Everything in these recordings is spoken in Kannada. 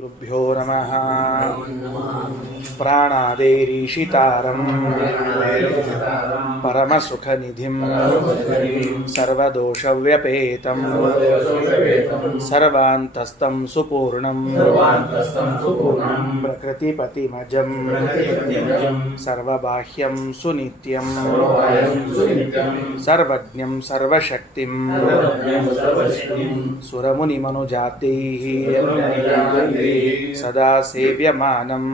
ಗುರುಭ್ಯೋ ನಮಃ. ಪ್ರಾಣಾದೇರೀಶಿತಾರಂ ಪರಮಸುಖನಿಧಿಂ ಸರ್ವದೋಷವ್ಯಪೇತಂ ಸರ್ವಾಂತಸ್ಥಂ ಸುಪೂರ್ಣಂ ಪ್ರಕೃತಿಪತಿಮಜಂ ಸರ್ವಬಾಹ್ಯಂ ಸುನಿತ್ಯಂ ಸರ್ವಜ್ಞಂ ಸರ್ವಶಕ್ತಿಂ ಸುರಮುನಿಮನುಜಾತೈಃ ಸದಾ ಸೇವ್ಯಮಾನಂ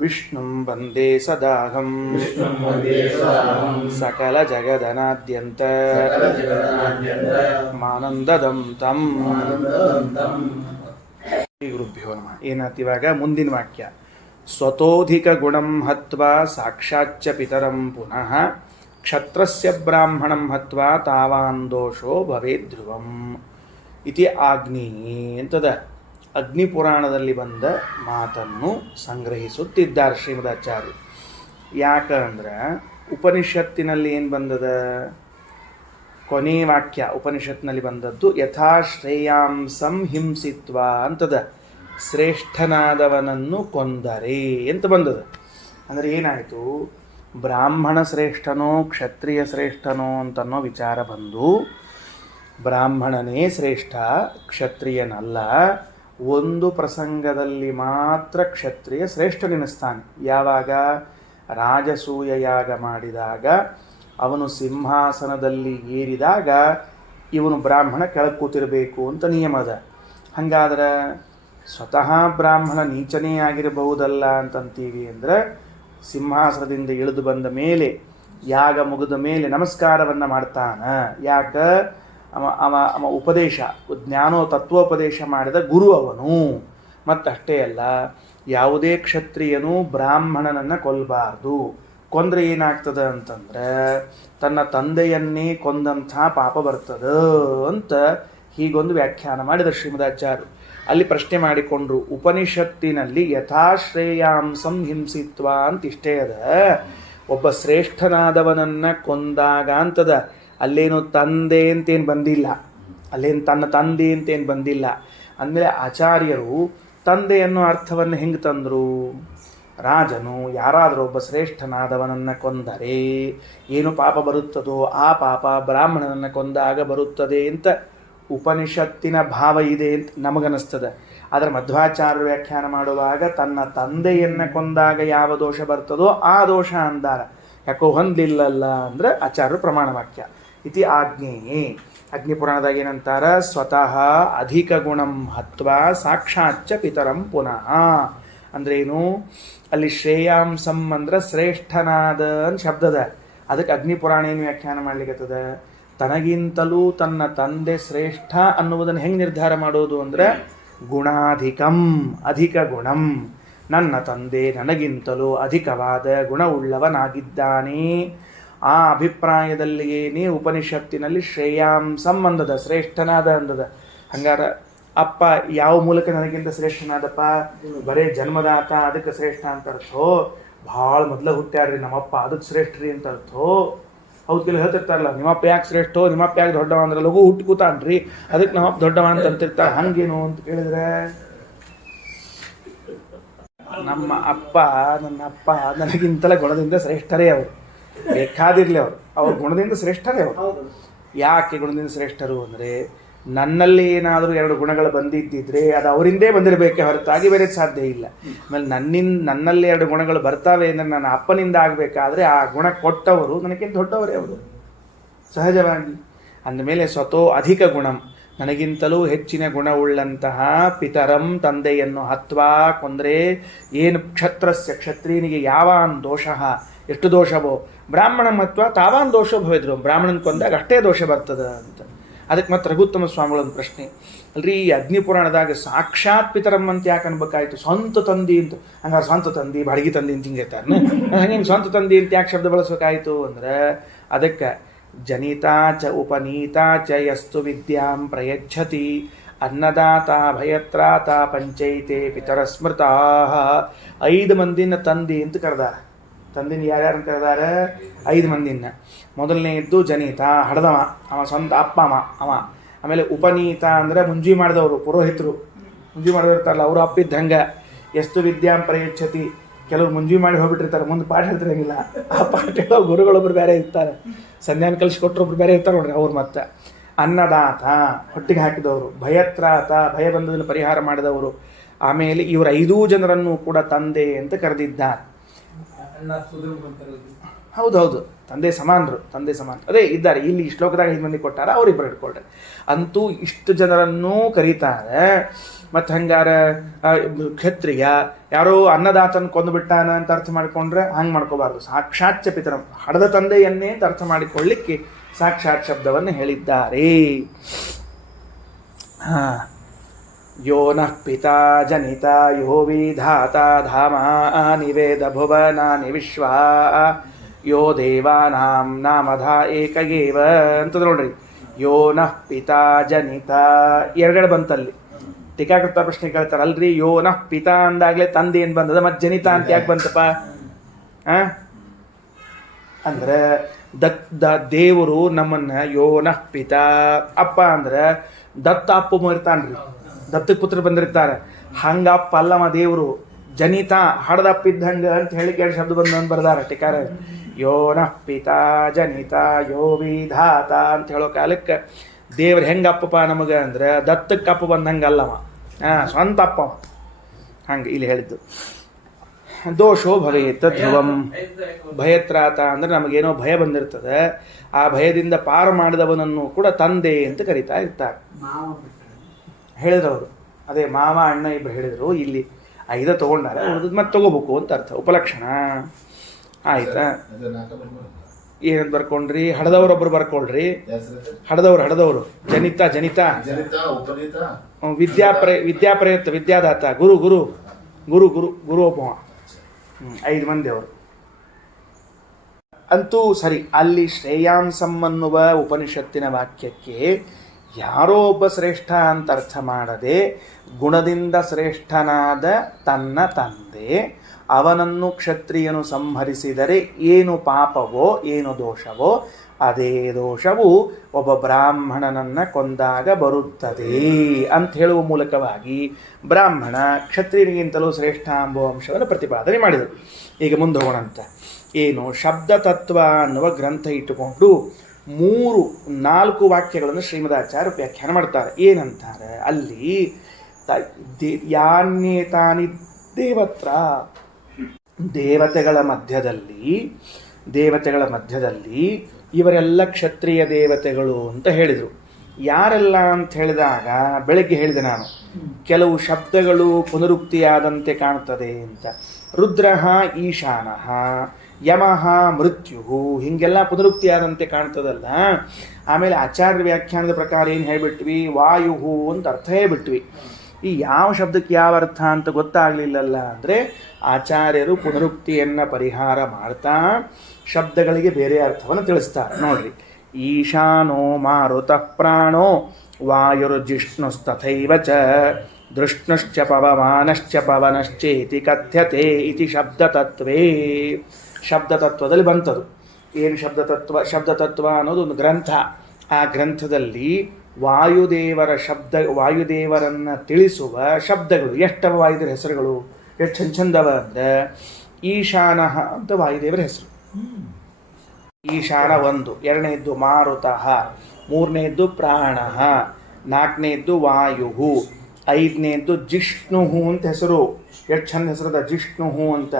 ವಿಷ್ಣುಂ ವಂದೇ ಸದಾಹಂ ಸಕಲ ಜಗದನಾದ್ಯಂತ ಮಾನಂದದಂ ತಂ. ಗುರುಭ್ಯೋ ನಮಃ. ಏನಾಯ್ತು ಇವಾಗ? ಮುಂದಿನ ವಾಕ್ಯ. ಸ್ವತೋಧಿಕ ಗುಣಂ ಹತ್ವಾ ಸಾಕ್ಷಾಚ್ಚ ಪಿತರಂ ಪುನಃ ಕ್ಷತ್ರಸ್ಯ ಬ್ರಾಹ್ಮಣಂ ಹತ್ವಾ ತಾವಾನ್ ದೋಷೋ ಭವೇದ್ ಧ್ರುವಂ ಇತಿ ಆಗ್ನಿ ಅಂತದ ಅಗ್ನಿ ಪುರಾಣದಲ್ಲಿ ಬಂದ ಮಾತನ್ನು ಸಂಗ್ರಹಿಸುತ್ತಿದ್ದಾರೆ ಶ್ರೀಮದಾಚಾರ್ಯರು. ಯಾಕಂದ್ರೆ ಉಪನಿಷತ್ತಿನಲ್ಲಿ ಏನು ಬಂದದ? ಕೊನೆ ವಾಕ್ಯ ಉಪನಿಷತ್ನಲ್ಲಿ ಬಂದದ್ದು ಯಥಾಶ್ರೇಯಾಂಸಂ ಹಿಂಸಿತ್ವ ಅಂತದ, ಶ್ರೇಷ್ಠನಾದವನನ್ನು ಕೊಂದರೆ ಅಂತ ಬಂದದ. ಅಂದರೆ ಏನಾಯಿತು? ಬ್ರಾಹ್ಮಣ ಶ್ರೇಷ್ಠನೋ ಕ್ಷತ್ರಿಯ ಶ್ರೇಷ್ಠನೋ ಅಂತನ್ನೋ ವಿಚಾರ ಬಂದು ಬ್ರಾಹ್ಮಣನೇ ಶ್ರೇಷ್ಠ, ಕ್ಷತ್ರಿಯನಲ್ಲ. ಒಂದು ಪ್ರಸಂಗದಲ್ಲಿ ಮಾತ್ರ ಕ್ಷತ್ರಿಯ ಶ್ರೇಷ್ಠನೆನಿಸ್ತಾನೆ. ಯಾವಾಗ? ರಾಜಸೂಯ ಯಾಗ ಮಾಡಿದಾಗ ಅವನು ಸಿಂಹಾಸನದಲ್ಲಿ ಏರಿದಾಗ ಇವನು ಬ್ರಾಹ್ಮಣ ಕೆಳಗೆ ಕೂತಿರಬೇಕು ಅಂತ ನಿಯಮದ. ಹಾಗಾದ್ರೆ ಸ್ವತಃ ಬ್ರಾಹ್ಮಣ ನೀಚನೇ ಆಗಿರಬಹುದಲ್ಲ ಅಂತಂತೀವಿ. ಅಂದರೆ ಸಿಂಹಾಸನದಿಂದ ಇಳಿದು ಬಂದ ಮೇಲೆ, ಯಾಗ ಮುಗಿದ ಮೇಲೆ ನಮಸ್ಕಾರವನ್ನು ಮಾಡ್ತಾನ. ಯಾಕ? ಅವ ಉಪದೇಶ, ಜ್ಞಾನೋ ತತ್ವೋಪದೇಶ ಮಾಡಿದ ಗುರು ಅವನು. ಮತ್ತಷ್ಟೇ ಅಲ್ಲ, ಯಾವುದೇ ಕ್ಷತ್ರಿಯನು ಬ್ರಾಹ್ಮಣನನ್ನು ಕೊಲ್ಲಬಾರ್ದು. ಕೊಂದರೆ ಏನಾಗ್ತದೆ ಅಂತಂದ್ರೆ ತನ್ನ ತಂದೆಯನ್ನೇ ಕೊಂದಂಥ ಪಾಪ ಬರ್ತದ ಅಂತ ಹೀಗೊಂದು ವ್ಯಾಖ್ಯಾನ ಮಾಡಿದ ಶ್ರೀಮದಾಚಾರ್ಯರು. ಅಲ್ಲಿ ಪ್ರಶ್ನೆ ಮಾಡಿಕೊಂಡ್ರು, ಉಪನಿಷತ್ತಿನಲ್ಲಿ ಯಥಾಶ್ರೇಯಾಂಸಂ ಹಿಂಸಿತ್ವ ಅಂತ ಇಷ್ಟೇ ಅದ, ಒಬ್ಬ ಶ್ರೇಷ್ಠನಾದವನನ್ನು ಕೊಂದಾಗ ಅಂತದ. ಅಲ್ಲೇನು ತಂದೆ ಅಂತೇನು ಬಂದಿಲ್ಲ, ಅಲ್ಲೇನು ತನ್ನ ತಂದೆ ಅಂತೇನು ಬಂದಿಲ್ಲ. ಅಂದಮೇಲೆ ಆಚಾರ್ಯರು ತಂದೆ ಅನ್ನೋ ಅರ್ಥವನ್ನು ಹೆಂಗೆ ತಂದರು? ರಾಜನು ಯಾರಾದರೂ ಒಬ್ಬ ಶ್ರೇಷ್ಠನಾದವನನ್ನು ಕೊಂದರೆ ಏನು ಪಾಪ ಬರುತ್ತದೋ ಆ ಪಾಪ ಬ್ರಾಹ್ಮಣನನ್ನು ಕೊಂದಾಗ ಬರುತ್ತದೆ ಅಂತ ಉಪನಿಷತ್ತಿನ ಭಾವ ಇದೆ ಅಂತ ನಮಗನಿಸ್ತದೆ. ಆದರೆ ಮಧ್ವಾಚಾರ್ಯರು ವ್ಯಾಖ್ಯಾನ ಮಾಡುವಾಗ ತನ್ನ ತಂದೆಯನ್ನು ಕೊಂದಾಗ ಯಾವ ದೋಷ ಬರ್ತದೋ ಆ ದೋಷ ಅಂದಾರ. ಯಾಕೋ ಹೊಂದಿಲ್ಲಲ್ಲ ಅಂದ್ರೆ ಆಚಾರ್ಯರು ಪ್ರಮಾಣ ವಾಕ್ಯ. ಇತಿ ಆಗ್ನೇಯೇ. ಅಗ್ನಿಪುರಾಣದಾಗ ಏನಂತಾರ? ಸ್ವತಃ ಅಧಿಕ ಗುಣಂ ಹತ್ವಾ ಸಾಕ್ಷಾಚ್ಚ ಪಿತರಂ ಪುನಃ. ಅಂದ್ರೇನು? ಅಲ್ಲಿ ಶ್ರೇಯಾಂಸಂ ಅಂದ್ರೆ ಶ್ರೇಷ್ಠನಾದ ಅಂತ ಶಬ್ದದ. ಅದಕ್ಕೆ ಅಗ್ನಿಪುರಾಣ ಏನು ವ್ಯಾಖ್ಯಾನ ಮಾಡ್ಲಿಕ್ಕತ್ತದ? ತನಗಿಂತಲೂ ತನ್ನ ತಂದೆ ಶ್ರೇಷ್ಠ ಅನ್ನುವುದನ್ನು ಹೆಂಗೆ ನಿರ್ಧಾರ ಮಾಡೋದು ಅಂದರೆ ಗುಣಾಧಿಕಂ, ಅಧಿಕ ಗುಣಂ. ನನ್ನ ತಂದೆ ನನಗಿಂತಲೂ ಅಧಿಕವಾದ ಗುಣವುಳ್ಳವನಾಗಿದ್ದಾನೆ. ಆ ಅಭಿಪ್ರಾಯದಲ್ಲಿಯೇನೇ ಉಪನಿಷತ್ತಿನಲ್ಲಿ ಶ್ರೇಯಾಂಸಂ ಅಂದದ, ಶ್ರೇಷ್ಠನಾದ ಅಂದದ. ಹಂಗಾರ ಅಪ್ಪ ಯಾವ ಮೂಲಕ ನನಗಿಂತ ಶ್ರೇಷ್ಠನಾದಪ್ಪ? ಬರೇ ಜನ್ಮದಾತ ಅದಕ್ಕೆ ಶ್ರೇಷ್ಠ ಅಂತ ಅರ್ಥೋ? ಭಾಳ ಮೊದಲ ಹುಟ್ಟ್ಯಾರ್ರಿ ನಮ್ಮಪ್ಪ ಅದಕ್ಕೆ ಶ್ರೇಷ್ಠರಿ ಅಂತ ಅರ್ಥೋ? ಹೌದಕ್ಕೆಲ್ಲ ಹೇಳ್ತಿರ್ತಾರಲ್ಲ, ನಿಮ್ಮಪ್ಪ ಯಾಕೆ ಶ್ರೇಷ್ಠೋ, ನಿಮ್ಮಪ್ಪ ಯಾಕೆ ದೊಡ್ಡವ ಅಂದ್ರೆ ಲಘು ಹುಟ್ಟು ಕೂತಾನ್ರಿ ಅದಕ್ಕೆ ನಮ್ಮಪ್ಪ ದೊಡ್ಡವ ಅಂತ ಅಂತಿರ್ತಾರೆ. ಹಂಗೇನು ಅಂತ ಕೇಳಿದ್ರೆ, ನಮ್ಮ ಅಪ್ಪ ನನ್ನ ಅಪ್ಪ ನನಗಿಂತಲೇ ಗುಣದಿಂದ ಶ್ರೇಷ್ಠರೇ ಅವರು. ಬೇಕಾದಿರಲಿ ಅವ್ರ ಗುಣದಿಂದ ಶ್ರೇಷ್ಠರೇ ಅವರು. ಯಾಕೆ ಗುಣದಿಂದ ಶ್ರೇಷ್ಠರು ಅಂದರೆ ನನ್ನಲ್ಲಿ ಏನಾದರೂ ಎರಡು ಗುಣಗಳು ಬಂದಿದ್ದಿದ್ರೆ ಅದು ಅವರಿಂದೇ ಬಂದಿರಬೇಕೆ ಹೊರತಾಗಿ ಬೇರೆ ಸಾಧ್ಯ ಇಲ್ಲ. ಆಮೇಲೆ ನನ್ನಲ್ಲಿ ಎರಡು ಗುಣಗಳು ಬರ್ತಾವೆ ಅಂದರೆ ನನ್ನ ಅಪ್ಪನಿಂದ ಆಗಬೇಕಾದ್ರೆ ಆ ಗುಣ ಕೊಟ್ಟವರು ನನಗಿಂತ ದೊಡ್ಡವರೇ ಅವರು ಸಹಜವಾಗಿ. ಅಂದಮೇಲೆ ಸ್ವತೋ ಅಧಿಕ ಗುಣಂ, ನನಗಿಂತಲೂ ಹೆಚ್ಚಿನ ಗುಣವುಳ್ಳಂತಹ ಪಿತರಂ ತಂದೆಯನ್ನು ಹತ್ವಾ ಕೊಂದರೆ ಏನು ಕ್ಷತ್ರಸ್ಯ ಕ್ಷತ್ರಿಯನಿಗೆ ಯಾವಾನ್ ದೋಷ, ಎಷ್ಟು ದೋಷವೋ, ಬ್ರಾಹ್ಮಣ ಮತ್ವ ತಾವಾನ್ ದೋಷ ಭವೇದ್ರು, ಬ್ರಾಹ್ಮಣನ ಕೊಂದಾಗ ಅಷ್ಟೇ ದೋಷ ಬರ್ತದ ಅಂತ. ಅದಕ್ಕೆ ಮತ್ತೆ ರಘುತ್ತಮ ಸ್ವಾಮಿಗಳೊಂದು ಪ್ರಶ್ನೆ ಅಲ್ರಿ, ಈ ಅಗ್ನಿಪುರಾಣದಾಗ ಸಾಕ್ಷಾತ್ ಪಿತರಂ ಅಂತ ಯಾಕೆ ಅನ್ಬೇಕಾಯ್ತು? ಸ್ವಂತ ತಂದಿ ಅಂತ. ಹಂಗಾರೆ ಸ್ವಂತ ತಂದಿ ಬಾಡಿಗೆ ತಂದಿ ಅಂತ ಹಿಂಗೆ ಇರ್ತಾರೆ. ಹಂಗೆ ಸ್ವಂತ ತಂದಿ ಅಂತ ಯಾಕೆ ಶಬ್ದ ಬಳಸಬೇಕಾಯ್ತು ಅಂದ್ರೆ ಅದಕ್ಕೆ ಜನಿತಾ ಚ ಉಪನೀತಾ ಚ ಯಸ್ತು ವಿದ್ಯಾಂ ಪ್ರಯಚ್ಛತಿ ಅನ್ನದಾತ ಭಯತ್ರಾತ ಪಂಚೈತೆ ಪಿತರ ಸ್ಮೃತಾ. 5 ಮಂದಿನ ತಂದಿ ಅಂತ ಕರೆದಾರ. ತಂದಿನ ಯಾರ್ಯಾರು ಕರೆದಾರ? 5 ಮಂದಿನ. ಮೊದಲನೇದ್ದು ಜನಿತ, ಹಡದವ, ಅವ ಸ್ವಂತ ಅಪ್ಪ ಅವ. ಆಮೇಲೆ ಉಪನೀತ ಅಂದರೆ ಮುಂಜಿ ಮಾಡಿದವರು, ಪುರೋಹಿತರು. ಮುಂಜಿ ಮಾಡೋದಿರ್ತಾರಲ್ಲ ಅವರು ಅಪ್ಪಿದ್ದಂಗೆ ಎಷ್ಟು ವಿದ್ಯಾಂ ಪ್ರಯಚ್ಛತಿ. ಕೆಲವರು ಮುಂಜಿ ಮಾಡಿ ಹೋಗ್ಬಿಟ್ಟಿರ್ತಾರೆ, ಮುಂದೆ ಪಾಠ ಹೇಳ್ತಿರಂಗಿಲ್ಲ. ಆ ಪಾಠ ಹೇಳೋ ಗುರುಗಳೊಬ್ರು ಬೇರೆ ಇರ್ತಾರೆ, ಸಂಧ್ಯಾನ ಕಲಿಸ್ಕೊಟ್ರೊಬ್ರು ಬೇರೆ ಇರ್ತಾರೆ ನೋಡ್ರಿ ಅವ್ರು. ಮತ್ತೆ ಅನ್ನದಾತ, ಹೊಟ್ಟಿಗೆ ಹಾಕಿದವರು. ಭಯತ್ರಾತ, ಭಯ ಬಂದದನ್ನು ಪರಿಹಾರ ಮಾಡಿದವರು. ಆಮೇಲೆ ಇವರು 5 ಜನರನ್ನು ಕೂಡ ತಂದೆ ಅಂತ ಕರೆದಿದ್ದಾರೆ. ಹೌದೌದು, ತಂದೆ ಸಮಾನರು, ತಂದೆ ಸಮಾನ ಅದೇ ಇದ್ದಾರೆ. ಇಲ್ಲಿ ಶ್ಲೋಕದಾಗ 5 ಮಂದಿ ಕೊಟ್ಟಾರ, ಅವರಿಬ್ಬರು ಇಟ್ಕೊಳ್ರಿ. ಅಂತೂ ಇಷ್ಟು ಜನರನ್ನೂ ಕರೀತಾರೆ. ಮತ್ತು ಹಂಗಾರ ಕ್ಷತ್ರಿಯ ಯಾರೋ ಅನ್ನದಾತನ ಕೊಂದುಬಿಟ್ಟಾನ ಅಂತ ಅರ್ಥ ಮಾಡ್ಕೊಂಡ್ರೆ ಹಂಗೆ ಮಾಡ್ಕೋಬಾರ್ದು. ಸಾಕ್ಷಾತ್ ಪಿತರ, ಹಡದ ತಂದೆಯನ್ನೇ ಅಂತ ಅರ್ಥ ಮಾಡಿಕೊಳ್ಳಿಕ್ಕೆ ಸಾಕ್ಷಾತ್ ಶಬ್ದವನ್ನು ಹೇಳಿದ್ದಾರೆ. ಯೋ ನಃ ಪಿತಾ ಜನಿತ ಯೋ ವಿಧಾತ ಧಾಮ ನಿವೇದ ಭುವನಾನಿ ವಿಶ್ವಾ ಯೋ ದೇವಾನಾಂ ನಾಮಧ ಏಕಗೇವ ಅಂತ ನೋಡ್ರಿ. ಯೋ ನಃ ಪಿತಾ ಜನಿತ ಎರಡೆರಡು ಬಂತಲ್ಲಿ. ಟೀಕಾಕರ್ತ ಪ್ರಶ್ನೆ ಕೇಳ್ತಾರೆ, ಅಲ್ರಿ ಯೋ ನಃ ಪಿತಾ ಅಂದಾಗ್ಲೇ ತಂದೆ ಏನು ಬಂದದ, ಮತ್ತೆ ಜನಿತ ಅಂತ ಯಾಕೆ ಬಂತಪ್ಪ? ಅಂದ್ರೆ ದೇವರು ನಮ್ಮನ್ನ ಯೋ ನಃ ಪಿತಾ, ಅಪ್ಪ ಅಂದ್ರೆ ದತ್ತ ಅಪ್ಪ ಇರ್ತಾನ್ರಿ, ದತ್ತಕ್ಕೆ ಪುತ್ರ ಬಂದಿರ್ತಾರೆ. ಹಂಗ ಅಪ್ಪ ಅಲ್ಲಮ್ಮ ದೇವರು. ಜನಿತ ಹಡದಪ್ಪಿದ್ದಂಗ ಅಂತ ಹೇಳಿ 2 ಶಬ್ದ ಬಂದಂತ ಬರ್ದಾರ ಟೀಕಾರ. ಯೋ ನಃ ಪಿತಾ ಜನಿತ ಯೋ ವಿಧಾತ ಅಂತ ಹೇಳೋ ಕಾಲಕ್ಕೆ ದೇವ್ರ ಹೆಂಗಪ್ಪಪ್ಪ ನಮಗೆ ಅಂದ್ರೆ ದತ್ತಕ್ಕೆ ಅಪ್ಪ ಬಂದಂಗಲ್ಲವ, ಸ್ವಂತ ಅಪ್ಪ ಹಂಗೆ ಇಲ್ಲಿ ಹೇಳಿದ್ದು. ದೋಷೋ ಭವೇತ್ ಧ್ರುವಂ, ಭಯತ್ರಾತ ಅಂದ್ರೆ ನಮಗೇನೋ ಭಯ ಬಂದಿರ್ತದೆ, ಆ ಭಯದಿಂದ ಪಾರು ಮಾಡಿದವನನ್ನು ಕೂಡ ತಂದೆ ಅಂತ ಕರೀತಾ ಇರ್ತಾರೆ. ಹೇಳಿದ್ರು ಅವರು, ಅದೇ ಮಾವ ಅಣ್ಣ ಇಬ್ರು ಹೇಳಿದ್ರು. ಇಲ್ಲಿ 5 ತಗೊಂಡಾರೆ, ಉಳಿದ್ ಮತ್ತೆ ತಗೋಬೇಕು ಅಂತ ಅರ್ಥ. ಉಪಲಕ್ಷಣ ಆಯ್ತಾ? ಏನಂತ ಬರ್ಕೊಂಡ್ರಿ? ಹಡದವ್ರೊಬ್ರು ಬರ್ಕೊಳ್ರಿ. ಹಡದವ್ರು ಜನಿತ ಜನಿತ ವಿದ್ಯಾಪ್ರಯತ್ನ ವಿದ್ಯಾದಾತ ಗುರು ಗುರು ಗುರು ಗುರು ಗುರು ಒಬ್ಬ 5 ಮಂದಿ ಅವರು. ಅಂತೂ ಸರಿ, ಅಲ್ಲಿ ಶ್ರೇಯಾಂಸಂ ಅನ್ನುವ ಉಪನಿಷತ್ತಿನ ವಾಕ್ಯಕ್ಕೆ ಯಾರೋ ಒಬ್ಬ ಶ್ರೇಷ್ಠ ಅಂತ ಅರ್ಥ ಮಾಡದೆ ಗುಣದಿಂದ ಶ್ರೇಷ್ಠನಾದ ತನ್ನ ತಂದೆ ಅವನನ್ನು ಕ್ಷತ್ರಿಯನು ಸಂಹರಿಸಿದರೆ ಏನು ಪಾಪವೋ ಏನು ದೋಷವೋ ಅದೇ ದೋಷವು ಒಬ್ಬ ಬ್ರಾಹ್ಮಣನನ್ನು ಕೊಂದಾಗ ಬರುತ್ತದೆ ಅಂತ ಹೇಳುವ ಮೂಲಕವಾಗಿ ಬ್ರಾಹ್ಮಣ ಕ್ಷತ್ರಿಯನಿಗಿಂತಲೂ ಶ್ರೇಷ್ಠ ಎಂಬುವ ಅಂಶವನ್ನು ಪ್ರತಿಪಾದನೆ ಮಾಡಿದರು. ಈಗ ಮುಂದೆ ಹೋಗೋಣಂತ. ಏನು ಶಬ್ದ ತತ್ವ ಅನ್ನುವ ಗ್ರಂಥ ಇಟ್ಟುಕೊಂಡು 4 ವಾಕ್ಯಗಳನ್ನು ಶ್ರೀಮದಾಚಾರ್ಯ ವ್ಯಾಖ್ಯಾನ ಮಾಡ್ತಾರೆ. ಏನಂತಾರೆ ಅಲ್ಲಿ? ಯಾನ್ಯೇತಾನಿ ದೇವತ್ರ, ದೇವತೆಗಳ ಮಧ್ಯದಲ್ಲಿ ಇವರೆಲ್ಲ ಕ್ಷತ್ರಿಯ ದೇವತೆಗಳು ಅಂತ ಹೇಳಿದರು. ಯಾರೆಲ್ಲ ಅಂತ ಹೇಳಿದಾಗ ಬೆಳಗ್ಗೆ ಹೇಳಿದೆ ನಾನು, ಕೆಲವು ಶಬ್ದಗಳು ಪುನರುಕ್ತಿಯಾದಂತೆ ಕಾಣ್ತದೆ ಅಂತ. ರುದ್ರಃ ಈಶಾನಃ, ಯಮಃ ಮೃತ್ಯು, ಹೀಗೆಲ್ಲ ಪುನರುಕ್ತಿಯಾದಂತೆ ಕಾಣ್ತದಲ್ಲ. ಆಮೇಲೆ ಆಚಾರ್ಯ ವ್ಯಾಖ್ಯಾನದ ಪ್ರಕಾರ ಏನು ಹೇಳಿಬಿಟ್ವಿ? ವಾಯು ಅಂತ ಅರ್ಥ ಹೇಳಿಬಿಟ್ವಿ. ಈ ಯಾವ ಶಬ್ದಕ್ಕೆ ಯಾವ ಅರ್ಥ ಅಂತ ಗೊತ್ತಾಗಲಿಲ್ಲಲ್ಲ ಅಂದರೆ ಆಚಾರ್ಯರು ಪುನರುಕ್ತಿಯನ್ನು ಪರಿಹಾರ ಮಾಡ್ತಾ ಶಬ್ದಗಳಿಗೆ ಬೇರೆ ಅರ್ಥವನ್ನು ತಿಳಿಸ್ತಾರೆ. ನೋಡ್ರಿ, ಈಶಾನೋ ಮಾರುತಃ ಪ್ರಾಣೋ ವಾಯುರ್ಜಿಷ್ಣುಸ್ತಥೈವ ಚ ದೃಷ್ಣುಶ್ಚ ಪವಮಾನಶ್ಚ ಪವನಶ್ಚೇತಿ ಕಥ್ಯತೆ ಇತಿ ಶಬ್ದತತ್ವೇ. ಶಬ್ದತತ್ವದಲ್ಲಿ ಬಂತದು. ಏನು ಶಬ್ದತತ್ವ ಅನ್ನೋದು ಒಂದು ಗ್ರಂಥ. ಆ ಗ್ರಂಥದಲ್ಲಿ ವಾಯುದೇವರನ್ನು ತಿಳಿಸುವ ಶಬ್ದಗಳು ಎಷ್ಟವ ವಾಯುದೇವರ ಹೆಸರುಗಳು, ಎಷ್ಟು ಚಂದವ ಅಂದರೆ ಈಶಾನಃ ಅಂತ ವಾಯುದೇವರ ಹೆಸರು. ಈಶಾನ 1, 2ನೇದ್ದು ಮಾರುತಃ, 3ನೇದ್ದು ಪ್ರಾಣಃ, 4ನೇದ್ದು ವಾಯು, 5ನೇದ್ದು ಜಿಷ್ಣು ಅಂತ ಹೆಸರು. ಎಷ್ಟು ಚಂದ ಹೆಸರದ ಜಿಷ್ಣು ಅಂತ.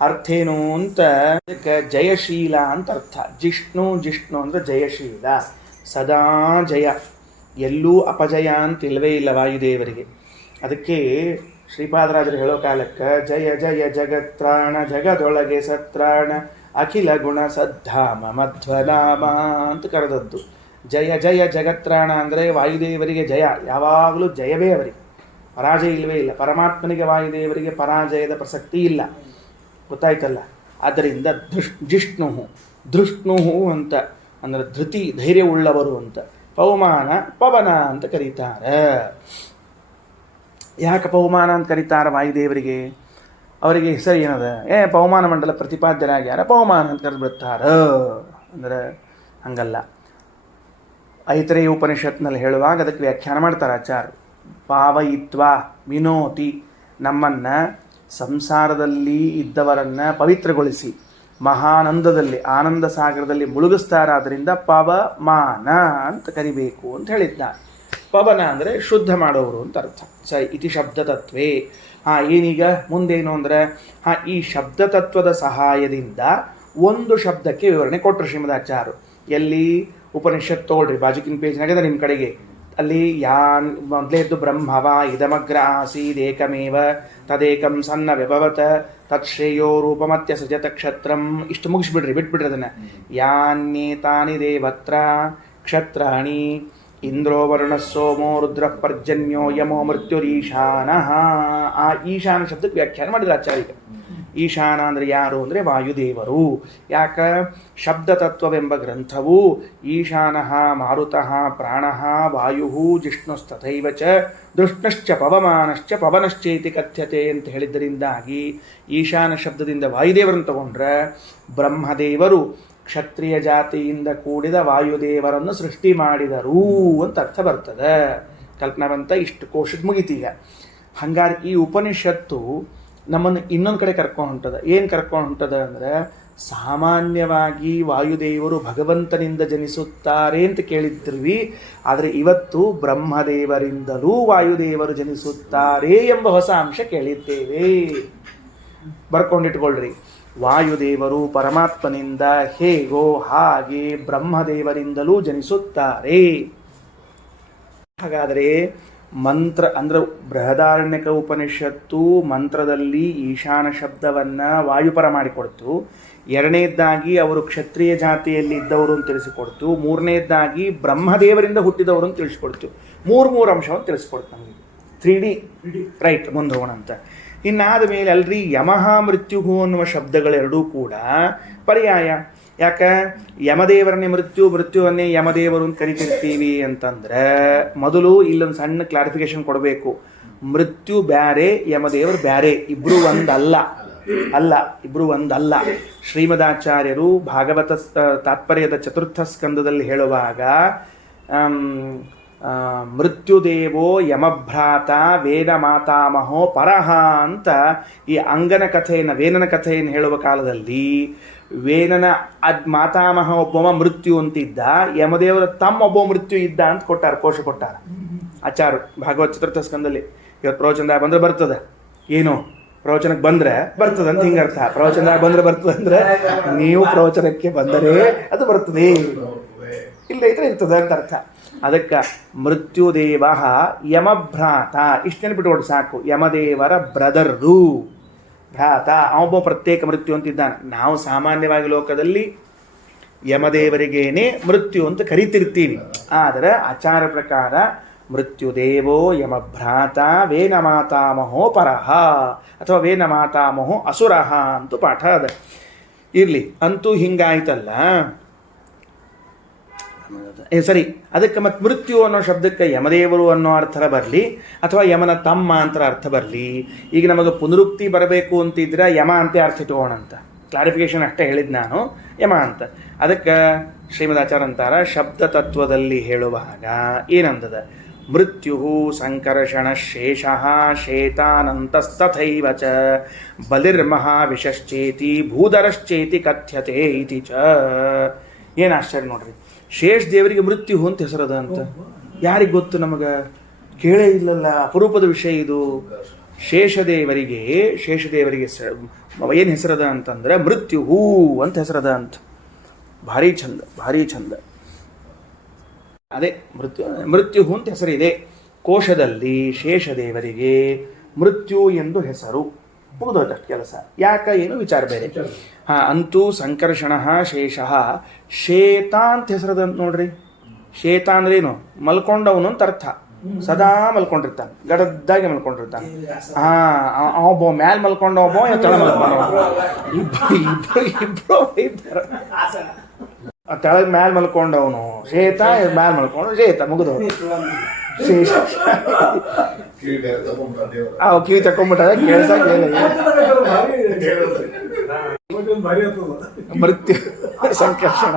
ಅರ್ಥ ಏನು ಅಂತ, ಅದಕ್ಕೆ ಜಯಶೀಲ ಅಂತ ಅರ್ಥ. ಜಿಷ್ಣು ಅಂದ್ರೆ ಜಯಶೀಲ, ಸದಾ ಜಯ, ಎಲ್ಲೂ ಅಪಜಯ ಅಂತ ಇಲ್ಲವೇ ಇಲ್ಲ ವಾಯುದೇವರಿಗೆ. ಅದಕ್ಕೆ ಶ್ರೀಪಾದರಾಜರು ಹೇಳೋ ಕಾಲಕ್ಕೆ ಜಯ ಜಯ ಜಗತ್ರಾಣ ಜಗದೊಳಗೆ ಸತ್ರಾಣ ಅಖಿಲ ಗುಣ ಸದ್ಧಾಮ ಮಧ್ವನಾಮ ಅಂತ ಕರೆದದ್ದು. ಜಯ ಜಯ ಜಗತ್ರಾಣ ಅಂದರೆ ವಾಯುದೇವರಿಗೆ ಜಯ, ಯಾವಾಗಲೂ ಜಯವೇ ಅವರಿಗೆ, ಪರಾಜಯ ಇಲ್ಲವೇ ಇಲ್ಲ. ಪರಮಾತ್ಮನಿಗೆ ವಾಯುದೇವರಿಗೆ ಪರಾಜಯದ ಪ್ರಸಕ್ತಿ ಇಲ್ಲ, ಗೊತ್ತಾಯ್ತಲ್ಲ. ಆದ್ದರಿಂದ ಧೃಷ್ಣು ಅಂತ ಅಂದರೆ ಧೃತಿ, ಧೈರ್ಯವುಳ್ಳವರು ಅಂತ. ಪವಮಾನ ಪವನ ಅಂತ ಕರೀತಾರೆ. ಯಾಕೆ ಪವಮಾನ ಅಂತ ಕರೀತಾರೆ ವಾಯುದೇವರಿಗೆ? ಅವರಿಗೆ ಹೆಸರು ಏನದ? ಪವಮಾನ ಮಂಡಲ ಪ್ರತಿಪಾದ್ಯರಾಗ್ಯಾರ, ಪವಮಾನ ಅಂತ ಕರೆದ್ಬಿಡ್ತಾರ. ಅಂದರೆ ಹಂಗಲ್ಲ. ಐತರೇಯ ಉಪನಿಷತ್ನಲ್ಲಿ ಹೇಳುವಾಗ ಅದಕ್ಕೆ ವ್ಯಾಖ್ಯಾನ ಮಾಡ್ತಾರೆ ಆಚಾರ್ಯರು. ಪಾವಯಿತ್ವ ವಿನೋತಿ, ನಮ್ಮನ್ನು ಸಂಸಾರದಲ್ಲಿ ಇದ್ದವರನ್ನು ಪವಿತ್ರಗೊಳಿಸಿ ಮಹಾನಂದದಲ್ಲಿ ಆನಂದ ಸಾಗರದಲ್ಲಿ ಮುಳುಗಿಸ್ತಾರಾದ್ರಿಂದ ಪವಮಾನ ಅಂತ ಕರಿಬೇಕು ಅಂತ ಹೇಳಿದ್ದಾನೆ. ಪವನ ಅಂದರೆ ಶುದ್ಧ ಮಾಡೋರು ಅಂತ ಅರ್ಥ. ಇತಿ ಶಬ್ದ ತತ್ವೇ. ಏನೀಗ ಮುಂದೇನು ಅಂದರೆ ಈ ಶಬ್ದ ತತ್ವದ ಸಹಾಯದಿಂದ ಒಂದು ಶಬ್ದಕ್ಕೆ ವಿವರಣೆ ಕೊಟ್ಟರು ಶ್ರೀಮದಾಚಾರ್ಯರು. ಎಲ್ಲಿ ಉಪನಿಷತ್ ತಗೊಳ್ರಿ, ಬಾಜುಕಿನ ಪೇಜ್ನಾಗದ ನಿಮ್ಮ ಕಡೆಗೆ, ಅಲ್ಲಿ ಯಾನ್ ಮೊದಲೇ ಇದ್ದು ಬ್ರಹ್ಮವ ಇದಮಗ್ರ ಆಸೀದೇಕಮೇವ ತದೇಕಂ ಸನ್ನ ವ್ಯಭವತ ತತ್ಶ್ರೇಯೋ ರೂಪಮತ್ಯ ಸಜತ ಕ್ಷತ್ರಂ. ಇಷ್ಟು ಮುಗಿಸ್ಬಿಡ್ರಿ, ಬಿಟ್ಬಿಡ್ರಿ ಅದನ್ನು. ಯಾನ್ಯೇತಾನಿ ದೇವತ್ರ ಕ್ಷತ್ರಾಣಿ ಇಂದ್ರೋ ವರುಣ ಸೋಮೋ ರುದ್ರ ಪರ್ಜನ್ಯೋ ಯಮೋ ಮೃತ್ಯುರೀಶಾನಃ. ಆ ಈಶಾನ ಶಬ್ದಕ್ಕೆ ವ್ಯಾಖ್ಯಾನ ಮಾಡಿದ್ರು ಆಚಾರ್ಯ. ಈಶಾನ ಅಂದರೆ ಯಾರು ಅಂದರೆ ವಾಯುದೇವರು. ಯಾಕ ಶಬ್ದ ತತ್ವವೆಂಬ ಗ್ರಂಥವು ಈಶಾನಃ ಮಾರುತಃ ಪ್ರಾಣಃ ವಾಯು ಜಿಷ್ಣುಸ್ತಥೈವ ಚ ದೃಷ್ಣಶ್ಚ ಪವಮಾನಶ್ಚ ಪವನಶ್ಚೇತಿ ಕಥ್ಯತೆ ಅಂತ ಹೇಳಿದ್ದರಿಂದಾಗಿ ಈಶಾನ ಶಬ್ದದಿಂದ ವಾಯುದೇವರನ್ನು ತಗೊಂಡ್ರೆ ಬ್ರಹ್ಮದೇವರು ಕ್ಷತ್ರಿಯ ಜಾತಿಯಿಂದ ಕೂಡಿದ ವಾಯುದೇವರನ್ನು ಸೃಷ್ಟಿ ಮಾಡಿದರು ಅಂತ ಅರ್ಥ ಬರ್ತದೆ. ಕಲ್ಪನಾ ಬಂತ. ಇಷ್ಟು ಕೋಶದ ಮುಗಿತೀಗ. ಹಂಗಾರೆ ಈ ಉಪನಿಷತ್ತು ನಮ್ಮನ್ನು ಇನ್ನೊಂದು ಕಡೆ ಕರ್ಕೊಂಡು ಹೊಂಟದ. ಏನು ಕರ್ಕೊಂಡು ಹೊಂಟದ ಅಂದರೆ, ಸಾಮಾನ್ಯವಾಗಿ ವಾಯುದೇವರು ಭಗವಂತನಿಂದ ಜನಿಸುತ್ತಾರೆ ಅಂತ ಕೇಳಿದ್ವಿ, ಆದರೆ ಇವತ್ತು ಬ್ರಹ್ಮದೇವರಿಂದಲೂ ವಾಯುದೇವರು ಜನಿಸುತ್ತಾರೆ ಎಂಬ ಹೊಸ ಅಂಶ ಕೇಳಿದ್ದೇವೆ. ಬರ್ಕೊಂಡಿಟ್ಕೊಳ್ರಿ. ವಾಯುದೇವರು ಪರಮಾತ್ಮನಿಂದ ಹೇಗೋ ಹಾಗೆ ಬ್ರಹ್ಮದೇವರಿಂದಲೂ ಜನಿಸುತ್ತಾರೆ. ಹಾಗಾದರೆ ಮಂತ್ರ ಅಂದರೆ ಬೃಹದಾರಣ್ಯಕ ಉಪನಿಷತ್ತು ಮಂತ್ರದಲ್ಲಿ ಈಶಾನ ಶಬ್ದವನ್ನು ವಾಯುಪರ ಮಾಡಿಕೊಡ್ತು. ಎರಡನೇದಾಗಿ ಅವರು ಕ್ಷತ್ರಿಯ ಜಾತಿಯಲ್ಲಿ ಇದ್ದವರು ಅಂತ ತಿಳಿಸಿಕೊಡ್ತು. ಮೂರನೇದಾಗಿ ಬ್ರಹ್ಮದೇವರಿಂದ ಹುಟ್ಟಿದವರು ಅಂತ ತಿಳಿಸ್ಕೊಡ್ತು. ಮೂರು ಅಂಶವನ್ನು ತಿಳಿಸ್ಕೊಡ್ತು ನಮಗೆ. 3D right. ಮುಂದೆ ಹೋಗೋಣ ಅಂತ. ಇನ್ನಾದ ಮೇಲೆ ಅಲ್ರಿ ಯಮಃ ಮೃತ್ಯುಹು ಅನ್ನುವ ಶಬ್ದಗಳೆರಡೂ ಕೂಡ ಪರ್ಯಾಯ. ಯಾಕೆ ಯಮದೇವರನ್ನೇ ಮೃತ್ಯುವನ್ನೇ ಯಮದೇವರು ಅಂತ ಕರಿತಿರ್ತೀವಿ ಅಂತಂದ್ರೆ, ಮೊದಲು ಇಲ್ಲೊಂದು ಸಣ್ಣ ಕ್ಲಾರಿಫಿಕೇಶನ್ ಕೊಡಬೇಕು. ಮೃತ್ಯು ಬ್ಯಾರೆ, ಯಮದೇವರು ಬ್ಯಾರೆ, ಇಬ್ರು ಒಂದಲ್ಲ. ಶ್ರೀಮದಾಚಾರ್ಯರು ಭಾಗವತ ತಾತ್ಪರ್ಯದ ಚತುರ್ಥ ಸ್ಕಂದದಲ್ಲಿ ಹೇಳುವಾಗ ಮೃತ್ಯುದೇವೋ ಯಮಭ್ರಾತ ವೇದ ಮಾತಾಮಹೋ ಪರಹ ಅಂತ ಈ ಅಂಗನ ಕಥೆಯನ್ನು ವೇನನ ಕಥೆಯನ್ನು ಹೇಳುವ ಕಾಲದಲ್ಲಿ ವೇನನ ಮಾತಾಮಹ ಒಬ್ಬವ ಮೃತ್ಯು ಅಂತಿದ್ದ, ಯಮದೇವರ ತಮ್ಮ ಒಬ್ಬ ಮೃತ್ಯು ಇದ್ದ ಅಂತ ಕೋಶ ಕೊಟ್ಟಾರ ಆಚಾರ್ಯರು ಭಾಗವತ ಚತುರ್ಥ ಸ್ಕಂದಲ್ಲಿ. ಇವತ್ತು ಪ್ರವಚನದಾಗ ಬಂದ್ರೆ ಬರ್ತದೆ, ಏನು ಪ್ರವಚನಕ್ಕೆ ಬಂದ್ರೆ ಬರ್ತದೆ ಅಂತ ಹಿಂಗರ್ಥ. ಪ್ರವಚನದಾಗ ಬಂದ್ರೆ ಬರ್ತದೆ ಅಂದ್ರೆ ನೀವು ಪ್ರವಚನಕ್ಕೆ ಬಂದರೆ ಅದು ಬರ್ತದೆ, ಇಲ್ಲ ಇದ್ರೆ ಇರ್ತದೆ ಅಂತ ಅರ್ಥ. ಅದಕ್ಕೆ ಮೃತ್ಯುದೇವ ಯಮಭ್ರಾತ ಇಷ್ಟು ನೆನಪಿಟ್ಕೊಂಡು ಸಾಕು. ಯಮದೇವರ ಬ್ರದರ್ರು ಭ್ರಾತ, ಅವೊಬ್ಬ ಪ್ರತ್ಯೇಕ ಮೃತ್ಯು ಅಂತಿದ್ದಾನೆ. ನಾವು ಸಾಮಾನ್ಯವಾಗಿ ಲೋಕದಲ್ಲಿ ಯಮದೇವರಿಗೇನೆ ಮೃತ್ಯು ಅಂತ ಕರಿತಿರ್ತೀವಿ. ಆದರೆ ಆಚಾರ ಪ್ರಕಾರ ಮೃತ್ಯುದೇವೋ ಯಮಭ್ರಾತ ವೇನ ಮಾತಾಮಹೋ ಪರಹ ಅಥವಾ ವೇನ ಮಾತಾಮಹೋ ಅಸುರಹ ಅಂತೂ ಪಾಠ ಅದ. ಇರಲಿ, ಅಂತೂ ಹಿಂಗಾಯ್ತಲ್ಲ. ಸರಿ, ಅದಕ್ಕೆ ಮತ್ತೆ ಮೃತ್ಯು ಅನ್ನೋ ಶಬ್ದಕ್ಕೆ ಯಮದೇವರು ಅನ್ನೋ ಅರ್ಥ ಬರಲಿ ಅಥವಾ ಯಮನ ತಮ್ಮ ಅಂತ ಅರ್ಥ ಬರಲಿ. ಈಗ ನಮಗೆ ಪುನರುಕ್ತಿ ಬರಬೇಕು ಅಂತಿದ್ರೆ ಯಮ ಅಂತ ಅರ್ಥ ಇಟ್ಕೋಣಂತ. ಕ್ಲಾರಿಫಿಕೇಶನ್ ಅಷ್ಟೇ ಹೇಳಿದ್ ನಾನು, ಯಮ ಅಂತ. ಅದಕ್ಕೆ ಶ್ರೀಮದಾಚಾರ್ಯ ಅಂತಾರ, ಶಬ್ದ ತತ್ವದಲ್ಲಿ ಹೇಳುವಾಗ ಏನಂತದ, ಮೃತ್ಯು ಸಂಕರ್ಷಣ ಶೇಷ ಶೇತಾನಂತಸ್ತಥೈವ ಚ ಬಲಿರ್ಮಹಾವಿಷಶ್ಚೇತಿ ಭೂಧರಶ್ಚೇತಿ ಕಥ್ಯತೆ ಇತಿ ಚ. ಏನು ಆಶ್ಚರ್ಯ ನೋಡ್ರಿ, ಶೇಷ ದೇವರಿಗೆ ಮೃತ್ಯು ಅಂತ ಹೆಸರದ ಅಂತ ಯಾರಿಗೆ ಗೊತ್ತು? ನಮಗೆ ಕೇಳೇ ಇಲ್ಲಲ್ಲ, ಅಪರೂಪದ ವಿಷಯ ಇದು. ಶೇಷದೇವರಿಗೆ ಏನು ಹೆಸರದ ಅಂತಂದ್ರೆ ಮೃತ್ಯು ಅಂತ ಹೆಸರದ ಅಂತ. ಭಾರಿ ಚಂದ. ಅದೇ ಮೃತ್ಯು ಅಂತ ಹೆಸರಿದೆ. ಕೋಶದಲ್ಲಿ ಶೇಷದೇವರಿಗೆ ಮೃತ್ಯು ಎಂದು ಹೆಸರು. ಮುಗಿದೋಯ್ತಷ್ಟು ಕೆಲಸ. ಯಾಕ ಏನು ವಿಚಾರ ಬೇರೆ. ಅಂತೂ ಸಂಕರ್ಷಣ ಶೇಷ ಶೇತ ಅಂತ ಹೆಸರದಂತ ನೋಡ್ರಿ. ಶೇತ ಅಂದ್ರೇನು? ಮಲ್ಕೊಂಡವನು ಅಂತ ಅರ್ಥ. ಸದಾ ಮಲ್ಕೊಂಡಿರ್ತಾನೆ, ಗಡದ್ದಾಗಿ ಮಲ್ಕೊಂಡಿರ್ತಾನೆ. ಒಬ್ಬ ಮ್ಯಾಲ್ ಮಲ್ಕೊಂಡ, ಒಬ್ಬ ತೆಳ ಮಲ್ಕೊಂಡ, ಇಬ್ರು ತೆಳಗ್ ಮ್ಯಾಲ್ ಮಲ್ಕೊಂಡವನು ಶೇತ, ಮ್ಯಾಲ್ ಮಲ್ಕೊಂಡು ಶೇತ. ಮುಗಿದವನು ಶೇಷ. ಕಿವಿ ತಕೊಂಡ್ಬಿಟ್ಟ ಕೇಳ್ಸಕ್ ಮೃತ್ಯು ಸಂಕರ್ಷಣ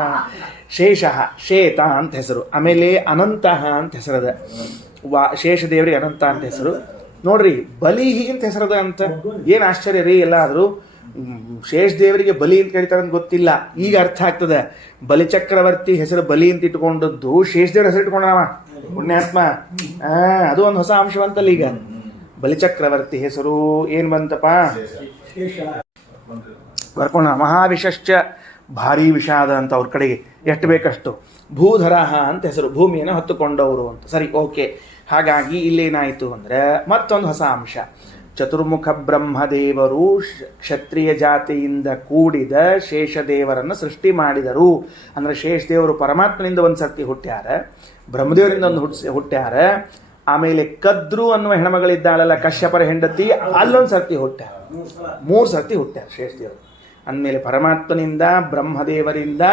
ಶೇಷ ಶೇತ ಅಂತ ಹೆಸರು. ಆಮೇಲೆ ಅನಂತಃ ಅಂತ ಹೆಸರದ. ಶೇಷದೇವರಿಗೆ ಅನಂತ ಅಂತ ಹೆಸರು. ನೋಡ್ರಿ ಬಲಿಹಿ ಅಂತ ಹೆಸರದ ಅಂತ ಏನು ಆಶ್ಚರ್ಯ ರೀ. ಎಲ್ಲಾದರೂ ಶೇಷದೇವರಿಗೆ ಬಲಿ ಅಂತ ಕರೀತಾರೆ ಅಂತ ಗೊತ್ತಿಲ್ಲ, ಈಗ ಅರ್ಥ ಆಗ್ತದೆ. ಬಲಿಚಕ್ರವರ್ತಿ ಹೆಸರು ಬಲಿ ಅಂತ ಇಟ್ಕೊಂಡದ್ದು ಶೇಷದೇವ್ರ ಹೆಸರು ಇಟ್ಕೊಂಡವ ಪುಣ್ಯಾತ್ಮ. ಅದು ಒಂದು ಹೊಸ ಅಂಶ ಬಂತಲ್ಲ ಈಗ. ಬಲಿಚಕ್ರವರ್ತಿ ಹೆಸರು ಏನು ಬಂತಪ್ಪ ಬರ್ಕೊಂಡ. ಮಹಾವಿಶ್ಚ ಭಾರಿ ವಿಷಾದ ಅಂತ ಅವ್ರ ಕಡೆಗೆ ಎಷ್ಟು ಬೇಕಷ್ಟು. ಭೂಧರಹ ಅಂತ ಹೆಸರು, ಭೂಮಿಯನ್ನು ಹೊತ್ತುಕೊಂಡವರು ಅಂತ. ಸರಿ, ಓಕೆ. ಹಾಗಾಗಿ ಇಲ್ಲೇನಾಯಿತು ಅಂದರೆ ಮತ್ತೊಂದು ಹೊಸ ಅಂಶ. ಚತುರ್ಮುಖ ಬ್ರಹ್ಮದೇವರು ಕ್ಷತ್ರಿಯ ಜಾತಿಯಿಂದ ಕೂಡಿದ ಶೇಷದೇವರನ್ನು ಸೃಷ್ಟಿ ಮಾಡಿದರು. ಅಂದರೆ ಶೇಷದೇವರು ಪರಮಾತ್ಮನಿಂದ ಒಂದು ಸರ್ತಿ ಹುಟ್ಟ್ಯಾರ, ಬ್ರಹ್ಮದೇವರಿಂದ ಒಂದು ಹುಟ್ಟ್ಯಾರ. ಆಮೇಲೆ ಕದ್ರು ಅನ್ನುವ ಹೆಣ್ಮಗಳಿದ್ದಾಳಲ್ಲ ಕಶ್ಯಪರ ಹೆಂಡತಿ, ಅಲ್ಲೊಂದು ಸರ್ತಿ ಹುಟ್ಟ್ಯಾರ. 3 ಸರ್ತಿ ಹುಟ್ಟ್ಯಾರ ಶೇಷದೇವರು. ಅಂದಮೇಲೆ ಪರಮಾತ್ಮನಿಂದ, ಬ್ರಹ್ಮದೇವರಿಂದ,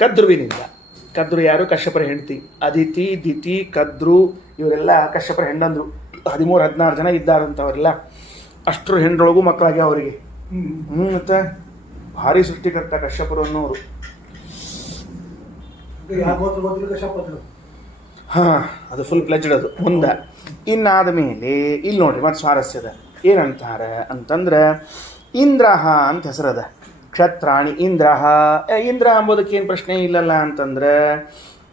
ಕದ್ರುವಿನಿಂದ. ಕದ್ರು ಯಾರು? ಕಶ್ಯಪರ ಹೆಂಡತಿ. ಅದಿತಿ, ದಿತಿ, ಕದ್ರು ಇವರೆಲ್ಲ ಕಶ್ಯಪರ ಹೆಂಡಂದ್ರು. 13-14 ಜನ ಇದ್ದಾರಂಥವರೆಲ್ಲ. ಅಷ್ಟರ ಹೆಂಡರೊಳಗೂ ಮಕ್ಕಳಾಗ್ಯಾವ ಅವರಿಗೆ. ಮತ್ತೆ ಭಾರಿ ಸೃಷ್ಟಿಕರ್ತ ಕಶ್ಯಪರು ಅನ್ನೋರು. ಅದು ಫುಲ್ ಪ್ಲೆಜ್ಡ್ ಅದು. ಮುಂದೆ ಇನ್ನಾದ ಮೇಲೆ ಇಲ್ಲಿ ನೋಡ್ರಿ ಮತ್ತೆ ಸ್ವಾರಸ್ಯದ ಏನಂತಾರ ಅಂತಂದ್ರೆ ಇಂದ್ರಹ ಅಂತ ಹೆಸರದ. ಕ್ಷತ್ರಾಣಿ ಇಂದ್ರಹ. ಇಂದ್ರ ಅಂಬೋದಕ್ಕೆ ಏನು ಪ್ರಶ್ನೆ ಇಲ್ಲಲ್ಲ ಅಂತಂದ್ರೆ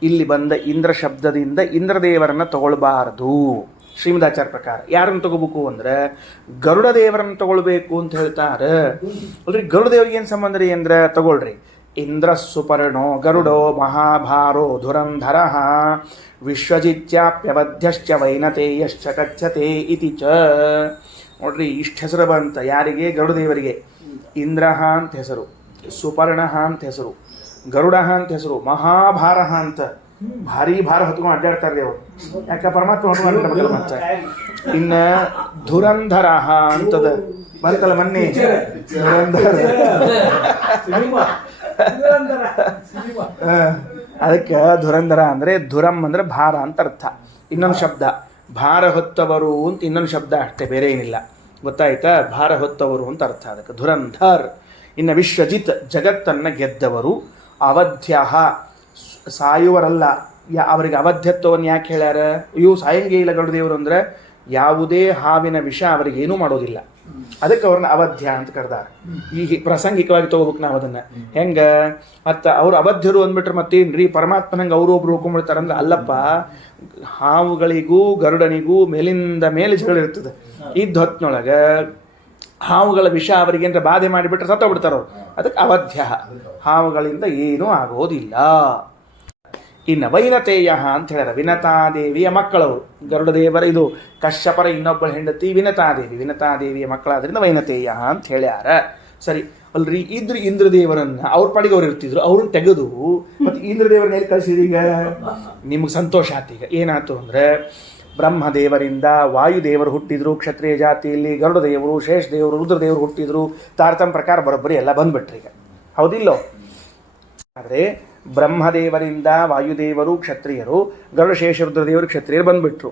ಇಲ್ಲಿ ಬಂದ ಇಂದ್ರ ಶಬ್ದದಿಂದ ಇಂದ್ರದೇವರನ್ನ ತಗೊಳ್ಬಾರದು ಶ್ರೀಮದಾಚಾರ್ಯ ಪ್ರಕಾರ. ಯಾರನ್ನು ತಗೋಬೇಕು ಅಂದ್ರೆ ಗರುಡ ದೇವರನ್ನು ತಗೊಳ್ಬೇಕು ಅಂತ ಹೇಳ್ತಾರೆ. ಅಲ್ರಿ ಗರುಡ ದೇವರಿಗೆ ಏನು ಸಂಬಂಧ ರೀ ಅಂದ್ರೆ ತಗೊಳ್ರಿ. ಇಂದ್ರ ಸುಪರ್ಣೋ ಗರುಡೋ ಮಹಾಭಾರೋ ಧುರಂಧರ ವಿಶ್ವಜಿತ್ಯಾಪ್ಯವಧ್ಯಶ್ಚ ವೈನತೇಯಶ್ಚ ಕಚ್ಚತೆ ಇತಿ ಚ. ನೋಡ್ರಿ ಇಷ್ಟು ಹೆಸರು ಬಂತ ಯಾರಿಗೆ? ಗರುಡದೇವರಿಗೆ. ಇಂದ್ರಹ ಅಂತ ಹೆಸರು, ಸುಪರ್ಣ ಅಂತ ಹೆಸರು, ಗರುಡ ಅಂತ ಹೆಸರು, ಮಹಾಭಾರ ಅಂತ ಭಾರಿ ಭಾರ ಹೊತ್ಕೊಂಡು ಅಡ್ಡಾಡ್ತಾರೆ ಅವರು. ಯಾಕೆ? ಪರಮಾತ್ಮ ಹೊತ್ಕೊಂಡು ಮತ್ತೆ. ಇನ್ನ ಧುರಂಧರ ಅಂತದ ಬಂತಲ್ಲ ಮೊನ್ನೆ, ಧುರಂಧರ. ಅದಕ್ಕೆ ಧುರಂಧರ ಅಂದ್ರೆ ಧುರಂ ಅಂದ್ರೆ ಭಾರ ಅಂತ ಅರ್ಥ. ಇನ್ನೊಂದು ಶಬ್ದ ಭಾರ ಹೊತ್ತವರು ಅಂತ ಇನ್ನೊಂದು ಶಬ್ದ ಅಷ್ಟೇ, ಬೇರೆ ಏನಿಲ್ಲ. ಗೊತ್ತಾಯ್ತಾ? ಭಾರ ಹೊತ್ತವರು ಅಂತ ಅರ್ಥ ಅದಕ್ಕೆ ಧುರಂಧರ್. ಇನ್ನು ವಿಶ್ವಜಿತ್ ಜಗತ್ತನ್ನು ಗೆದ್ದವರು. ಅವಧ್ಯ ಸಾಯುವರಲ್ಲ. ಅವರಿಗೆ ಅವಧ್ಯತ್ವವನ್ನು ಯಾಕೆ ಹೇಳ್ಯಾರ? ಇವು ಸಾಯಂಗೆ ಇಲ್ಲ ಗರುಡದೇವರು ಅಂದ್ರೆ ಯಾವುದೇ ಹಾವಿನ ವಿಷ ಅವರಿಗೆ ಏನೂ ಮಾಡೋದಿಲ್ಲ. ಅದಕ್ಕೆ ಅವ್ರನ್ನ ಅವಧ್ಯ ಅಂತ ಕರೆದಾರ. ಈ ಪ್ರಾಸಂಗಿಕವಾಗಿ ತಗೋಬೇಕು ನಾವು ಅದನ್ನ. ಹೆಂಗ ಮತ್ತು ಅವ್ರು ಅವಧ್ಯರು ಅಂದ್ಬಿಟ್ರೆ ಮತ್ತೇನ್ರಿ ಪರಮಾತ್ಮನಂಗೆ ಅವರು ಒಬ್ರು ಹೋಗ್ಕೊಂಡ್ಬಿಡ್ತಾರಂದ್ರೆ ಅಲ್ಲಪ್ಪ. ಹಾವುಗಳಿಗೂ ಗರುಡನಿಗೂ ಮೇಲಿಂದ ಮೇಲೆ ಜಗಳ ಇರ್ತದೆ. ಇದ್ದ ಹೊತ್ತಿನೊಳಗೆ ಹಾವುಗಳ ವಿಷ ಅವರಿಗೇನರ ಬಾಧೆ ಮಾಡಿಬಿಟ್ರೆ ಸತ್ತೋಗ್ಬಿಡ್ತಾರವ್ರು. ಅದಕ್ಕೆ ಅವಧ್ಯ, ಹಾವುಗಳಿಂದ ಏನೂ ಆಗೋದಿಲ್ಲ. ಇನ್ನು ವೈನತೇಯ ಅಂತ ಹೇಳ್ಯಾರ. ವಿನತಾದೇವಿಯ ಮಕ್ಕಳವರು ಗರುಡದೇವರ. ಇದು ಕಶ್ಯಪರ ಇನ್ನೊಬ್ಬಳ ಹೆಂಡತಿ ವಿನತಾದೇವಿ. ವಿನತಾದೇವಿಯ ಮಕ್ಕಳಾದ್ರಿಂದ ವೈನತೇಯ ಅಂತ ಹೇಳ್ಯಾರ. ಸರಿ ಅಲ್ರಿ. ಇದ್ರು ಇಂದ್ರದೇವರನ್ನ ಅವ್ರ ಪಾಡಿಗೆ ಅವ್ರು ಇರ್ತಿದ್ರು, ಅವ್ರನ್ನ ತೆಗೆದು ಮತ್ತೆ ಇಂದ್ರದೇವರನ್ನ ಎಲ್ಲಿ ಕಳಿಸಿದ್ರು? ಈಗ ನಿಮ್ಗೆ ಸಂತೋಷ ಆಯ್ತು. ಈಗ ಏನಾಯ್ತು ಅಂದ್ರೆ ಬ್ರಹ್ಮದೇವರಿಂದ ವಾಯುದೇವರು ಹುಟ್ಟಿದ್ರು ಕ್ಷತ್ರಿಯ ಜಾತಿಯಲ್ಲಿ, ಗರುಡದೇವರು, ಶೇಷದೇವರು, ರುದ್ರದೇವರು ಹುಟ್ಟಿದ್ರು. ತಾರತಮ್ಯ ಪ್ರಕಾರ ಬರೋಬ್ಬರಿ ಎಲ್ಲ ಬಂದ್ಬಿಟ್ರಿ ಈಗ, ಹೌದಿಲ್ಲೋ? ಆದರೆ ಬ್ರಹ್ಮದೇವರಿಂದ ವಾಯುದೇವರು ಕ್ಷತ್ರಿಯರು, ಗರುಡ ಶೇಷ ರುದ್ರದೇವರು ಕ್ಷತ್ರಿಯರು ಬಂದ್ಬಿಟ್ರು.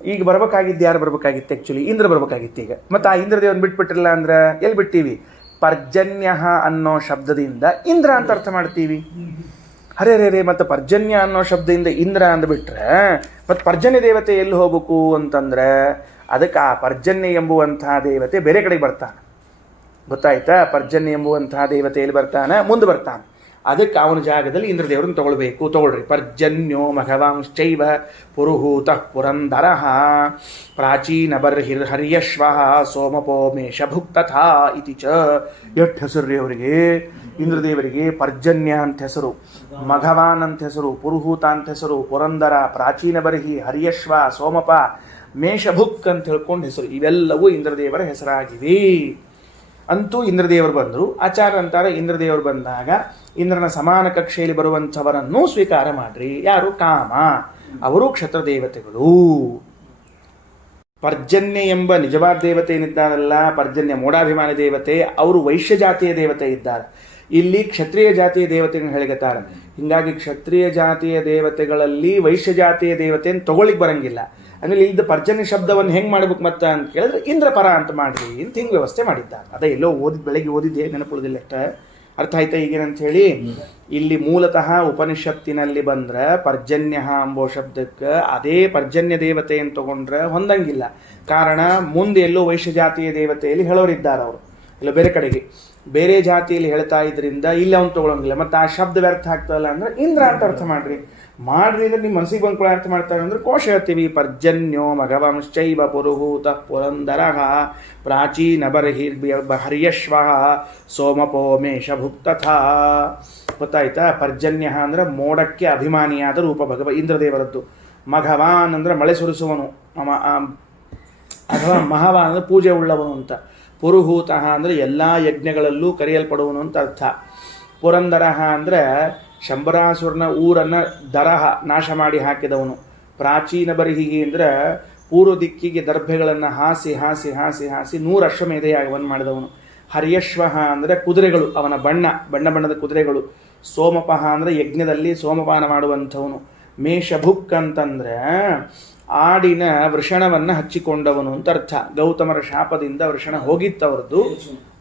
ಈಗ ಬರ್ಬೇಕಾಗಿದ್ದು ಯಾರು ಬರ್ಬೇಕಾಗಿತ್ತು? ಆ್ಯಕ್ಚುಲಿ ಇಂದ್ರ ಬರ್ಬೇಕಾಗಿತ್ತು ಈಗ. ಮತ್ತು ಆ ಇಂದ್ರದೇವ್ರನ್ನ ಬಿಟ್ಬಿಟ್ರಲ್ಲ ಅಂದ್ರೆ ಎಲ್ಲಿ ಬಿಡ್ತೀವಿ? ಪರ್ಜನ್ಯ ಅನ್ನೋ ಶಬ್ದದಿಂದ ಇಂದ್ರ ಅಂತ ಅರ್ಥ ಮಾಡ್ತೀವಿ. ಹರೇ ಮತ್ತು ಪರ್ಜನ್ಯ ಅನ್ನೋ ಶಬ್ದದಿಂದ ಇಂದ್ರ ಅಂದ್ಬಿಟ್ರೆ ಮತ್ತು ಪರ್ಜನ್ಯ ದೇವತೆ ಎಲ್ಲಿ ಹೋಗ್ಬೇಕು ಅಂತಂದ್ರೆ ಅದಕ್ಕೆ ಆ ಪರ್ಜನ್ಯ ಎಂಬುವಂತಹ ದೇವತೆ ಬೇರೆ ಕಡೆಗೆ ಬರ್ತಾನೆ. ಗೊತ್ತಾಯ್ತಾ? ಪರ್ಜನ್ಯ ಎಂಬುವಂತಹ ದೇವತೆ ಎಲ್ಲಿ ಬರ್ತಾನೆ? ಮುಂದೆ ಬರ್ತಾನೆ. ಅದಕ್ಕೆ ಅವನ ಜಾಗದಲ್ಲಿ ಇಂದ್ರದೇವರನ್ನು ತಗೊಳ್ಬೇಕು. ತಗೊಳ್ರಿ. ಪರ್ಜನ್ಯೋ ಮಘವಾಂಶ್ಚೈವ ಪುರುಹೂತಃ ಪುರಂದರಃ ಪ್ರಾಚೀನ ಹರ್ಯಶ್ವ ಸೋಮಪೋ ಮೇಷಭುಕ್ ತಥಾ ಇತಿ ಚ. ಎಷ್ಟು ಹೆಸರು ರೀ ಅವರಿಗೆ? ಇಂದ್ರದೇವರಿಗೆ ಪರ್ಜನ್ಯ ಅಂತ ಹೆಸರು, ಮಘವಾನ್ ಅಂತ ಹೆಸರು, ಪುರುಹೂತ ಅಂತ ಹೆಸರು, ಪುರಂದರ, ಪ್ರಾಚೀನ ಬರ್ಹಿ, ಹರ್ಯಶ್ವ, ಸೋಮಪ, ಮೇಷಭುಕ್ ಅಂತ ಹೇಳ್ಕೊಂಡು ಹೆಸರು. ಇವೆಲ್ಲವೂ ಇಂದ್ರದೇವರ ಹೆಸರಾಗಿವೆ. ಅಂತೂ ಇಂದ್ರದೇವರು ಬಂದರು. ಆಚಾರ್ಯ ಅಂತಾರೆ ಇಂದ್ರದೇವರು ಬಂದಾಗ ಇಂದ್ರನ ಸಮಾನ ಕಕ್ಷೆಯಲ್ಲಿ ಬರುವಂಥವರನ್ನೂ ಸ್ವೀಕಾರ ಮಾಡ್ರಿ. ಯಾರು? ಕಾಮ. ಅವರು ಕ್ಷತ್ರ ದೇವತೆಗಳು. ಪರ್ಜನ್ಯ ಎಂಬ ನಿಜವಾದ ದೇವತೆ ಏನಿದ್ದಾರಲ್ಲ, ಪರ್ಜನ್ಯ ಮೂಢಾಭಿಮಾನಿ ದೇವತೆ, ಅವರು ವೈಶ್ಯ ಜಾತಿಯ ದೇವತೆ ಇದ್ದಾರೆ. ಇಲ್ಲಿ ಕ್ಷತ್ರಿಯ ಜಾತಿಯ ದೇವತೆಗಳನ್ನು ಹೇಳಿಗತ್ತಾರೆ. ಹೀಗಾಗಿ ಕ್ಷತ್ರಿಯ ಜಾತಿಯ ದೇವತೆಗಳಲ್ಲಿ ವೈಶ್ಯ ಜಾತಿಯ ದೇವತೆಯನ್ನು ತಗೊಳ್ಳಿಕ್ಕೆ ಬರಂಗಿಲ್ಲ. ಆಮೇಲೆ ಇಲ್ಲಿದ್ದ ಪರ್ಜನ್ಯ ಶಬ್ದವನ್ನು ಹೆಂಗೆ ಮಾಡ್ಬೇಕು ಮತ್ತ ಅಂತ ಕೇಳಿದ್ರೆ ಇಂದ್ರಪರ ಅಂತ ಮಾಡ್ರಿ ಅಂತ ಹಿಂಗೆ ವ್ಯವಸ್ಥೆ ಮಾಡಿದ್ದಾರೆ. ಅದೇ ಎಲ್ಲೋ ಬೆಳಗ್ಗೆ ಓದಿದ್ದೆ, ನೆನಪುಳಿದಿಲ್ಲ ಅಷ್ಟೇ. ಅರ್ಥ ಆಯ್ತಾ ಈಗೇನಂತ ಹೇಳಿ? ಇಲ್ಲಿ ಮೂಲತಃ ಉಪನಿಷತ್ತಿನಲ್ಲಿ ಬಂದ್ರೆ ಪರ್ಜನ್ಯ ಎಂಬೋ ಶಬ್ದಕ್ಕೆ ಅದೇ ಪರ್ಜನ್ಯ ದೇವತೆ ಅಂತ ತಗೊಂಡ್ರೆ ಹೊಂದಂಗಿಲ್ಲ. ಕಾರಣ ಮುಂದೆ ಎಲ್ಲೋ ವೈಶ್ಯ ಜಾತಿಯ ದೇವತೆಯಲ್ಲಿ ಹೇಳೋರಿದ್ದಾರೆ ಅವರು, ಇಲ್ಲ ಬೇರೆ ಕಡೆಗೆ ಬೇರೆ ಜಾತಿಯಲ್ಲಿ ಹೇಳ್ತಾ ಇದ್ರಿಂದ ಇಲ್ಲಿ ಅವ್ನು ತಗೊಳಂಗಿಲ್ಲ. ಮತ್ತು ಆ ಶಬ್ದ ವ್ಯರ್ಥ ಆಗ್ತದಲ್ಲ ಅಂದ್ರೆ ಇಂದ್ರ ಅಂತ ಅರ್ಥ ಮಾಡ್ರಿ ಅಂದ್ರೆ ನಿಮ್ಮ ಮನಸ್ಸಿಗೆ ಬಂದ್ಕೊಳ್ಳೋ ಅರ್ಥ ಮಾಡ್ತಾರೆ ಅಂದ್ರೆ ಕೋಶ ಹೇಳ್ತೀವಿ. ಪರ್ಜನ್ಯೋ ಮಘವಂಶ್ಚೈವ ಪುರುಹೂತ ಪುರಂದರ ಪ್ರಾಚೀನ ಹರ್ಯಶ್ವ ಸೋಮಪೋ ಮೇಷ ಭುಕ್ತಥಾ. ಗೊತ್ತಾಯ್ತಾ? ಪರ್ಜನ್ಯ ಅಂದ್ರೆ ಮೋಡಕ್ಕೆ ಅಭಿಮಾನಿಯಾದ ರೂಪ ಇಂದ್ರದೇವರದ್ದು. ಮಘವಾನ್ ಅಂದ್ರೆ ಮಳೆ ಸುರಿಸುವನು, ಅಥವಾ ಮಹವಾನ್ ಅಂದ್ರೆ ಪೂಜೆ ಉಳ್ಳವನು ಅಂತ. ಪುರುಹೂತ ಅಂದರೆ ಎಲ್ಲ ಯಜ್ಞಗಳಲ್ಲೂ ಕರೆಯಲ್ಪಡುವನು ಅಂತ ಅರ್ಥ. ಪುರಂದರ ಅಂದರೆ ಶಂಬರಾಸುರನ ಊರನ್ನು ದರಹ ನಾಶ ಮಾಡಿ ಹಾಕಿದವನು. ಪ್ರಾಚೀನ ಬರಿಹಿಗೆ ಅಂದರೆ ಪೂರ್ವ ದಿಕ್ಕಿಗೆ ದರ್ಭೆಗಳನ್ನು ಹಾಸಿ ಹಾಸಿ ಹಾಸಿ ಹಾಸಿ 100 ಅಶ್ವಮೇಧೆಯಾಗವನ್ನು ಮಾಡಿದವನು. ಹರ್ಯಶ್ವ ಅಂದರೆ ಕುದುರೆಗಳು, ಅವನ ಬಣ್ಣದ ಕುದುರೆಗಳು. ಸೋಮಪಃ ಅಂದರೆ ಯಜ್ಞದಲ್ಲಿ ಸೋಮಪಾನ ಮಾಡುವಂಥವನು. ಮೇಷಭುಕ್ ಅಂತಂದ್ರೆ ಆಡಿನ ವೃಷಣವನ್ನು ಹಚ್ಚಿಕೊಂಡವನು ಅಂತ ಅರ್ಥ. ಗೌತಮರ ಶಾಪದಿಂದ ವೃಷಣ ಹೋಗಿತ್ತವರದ್ದು,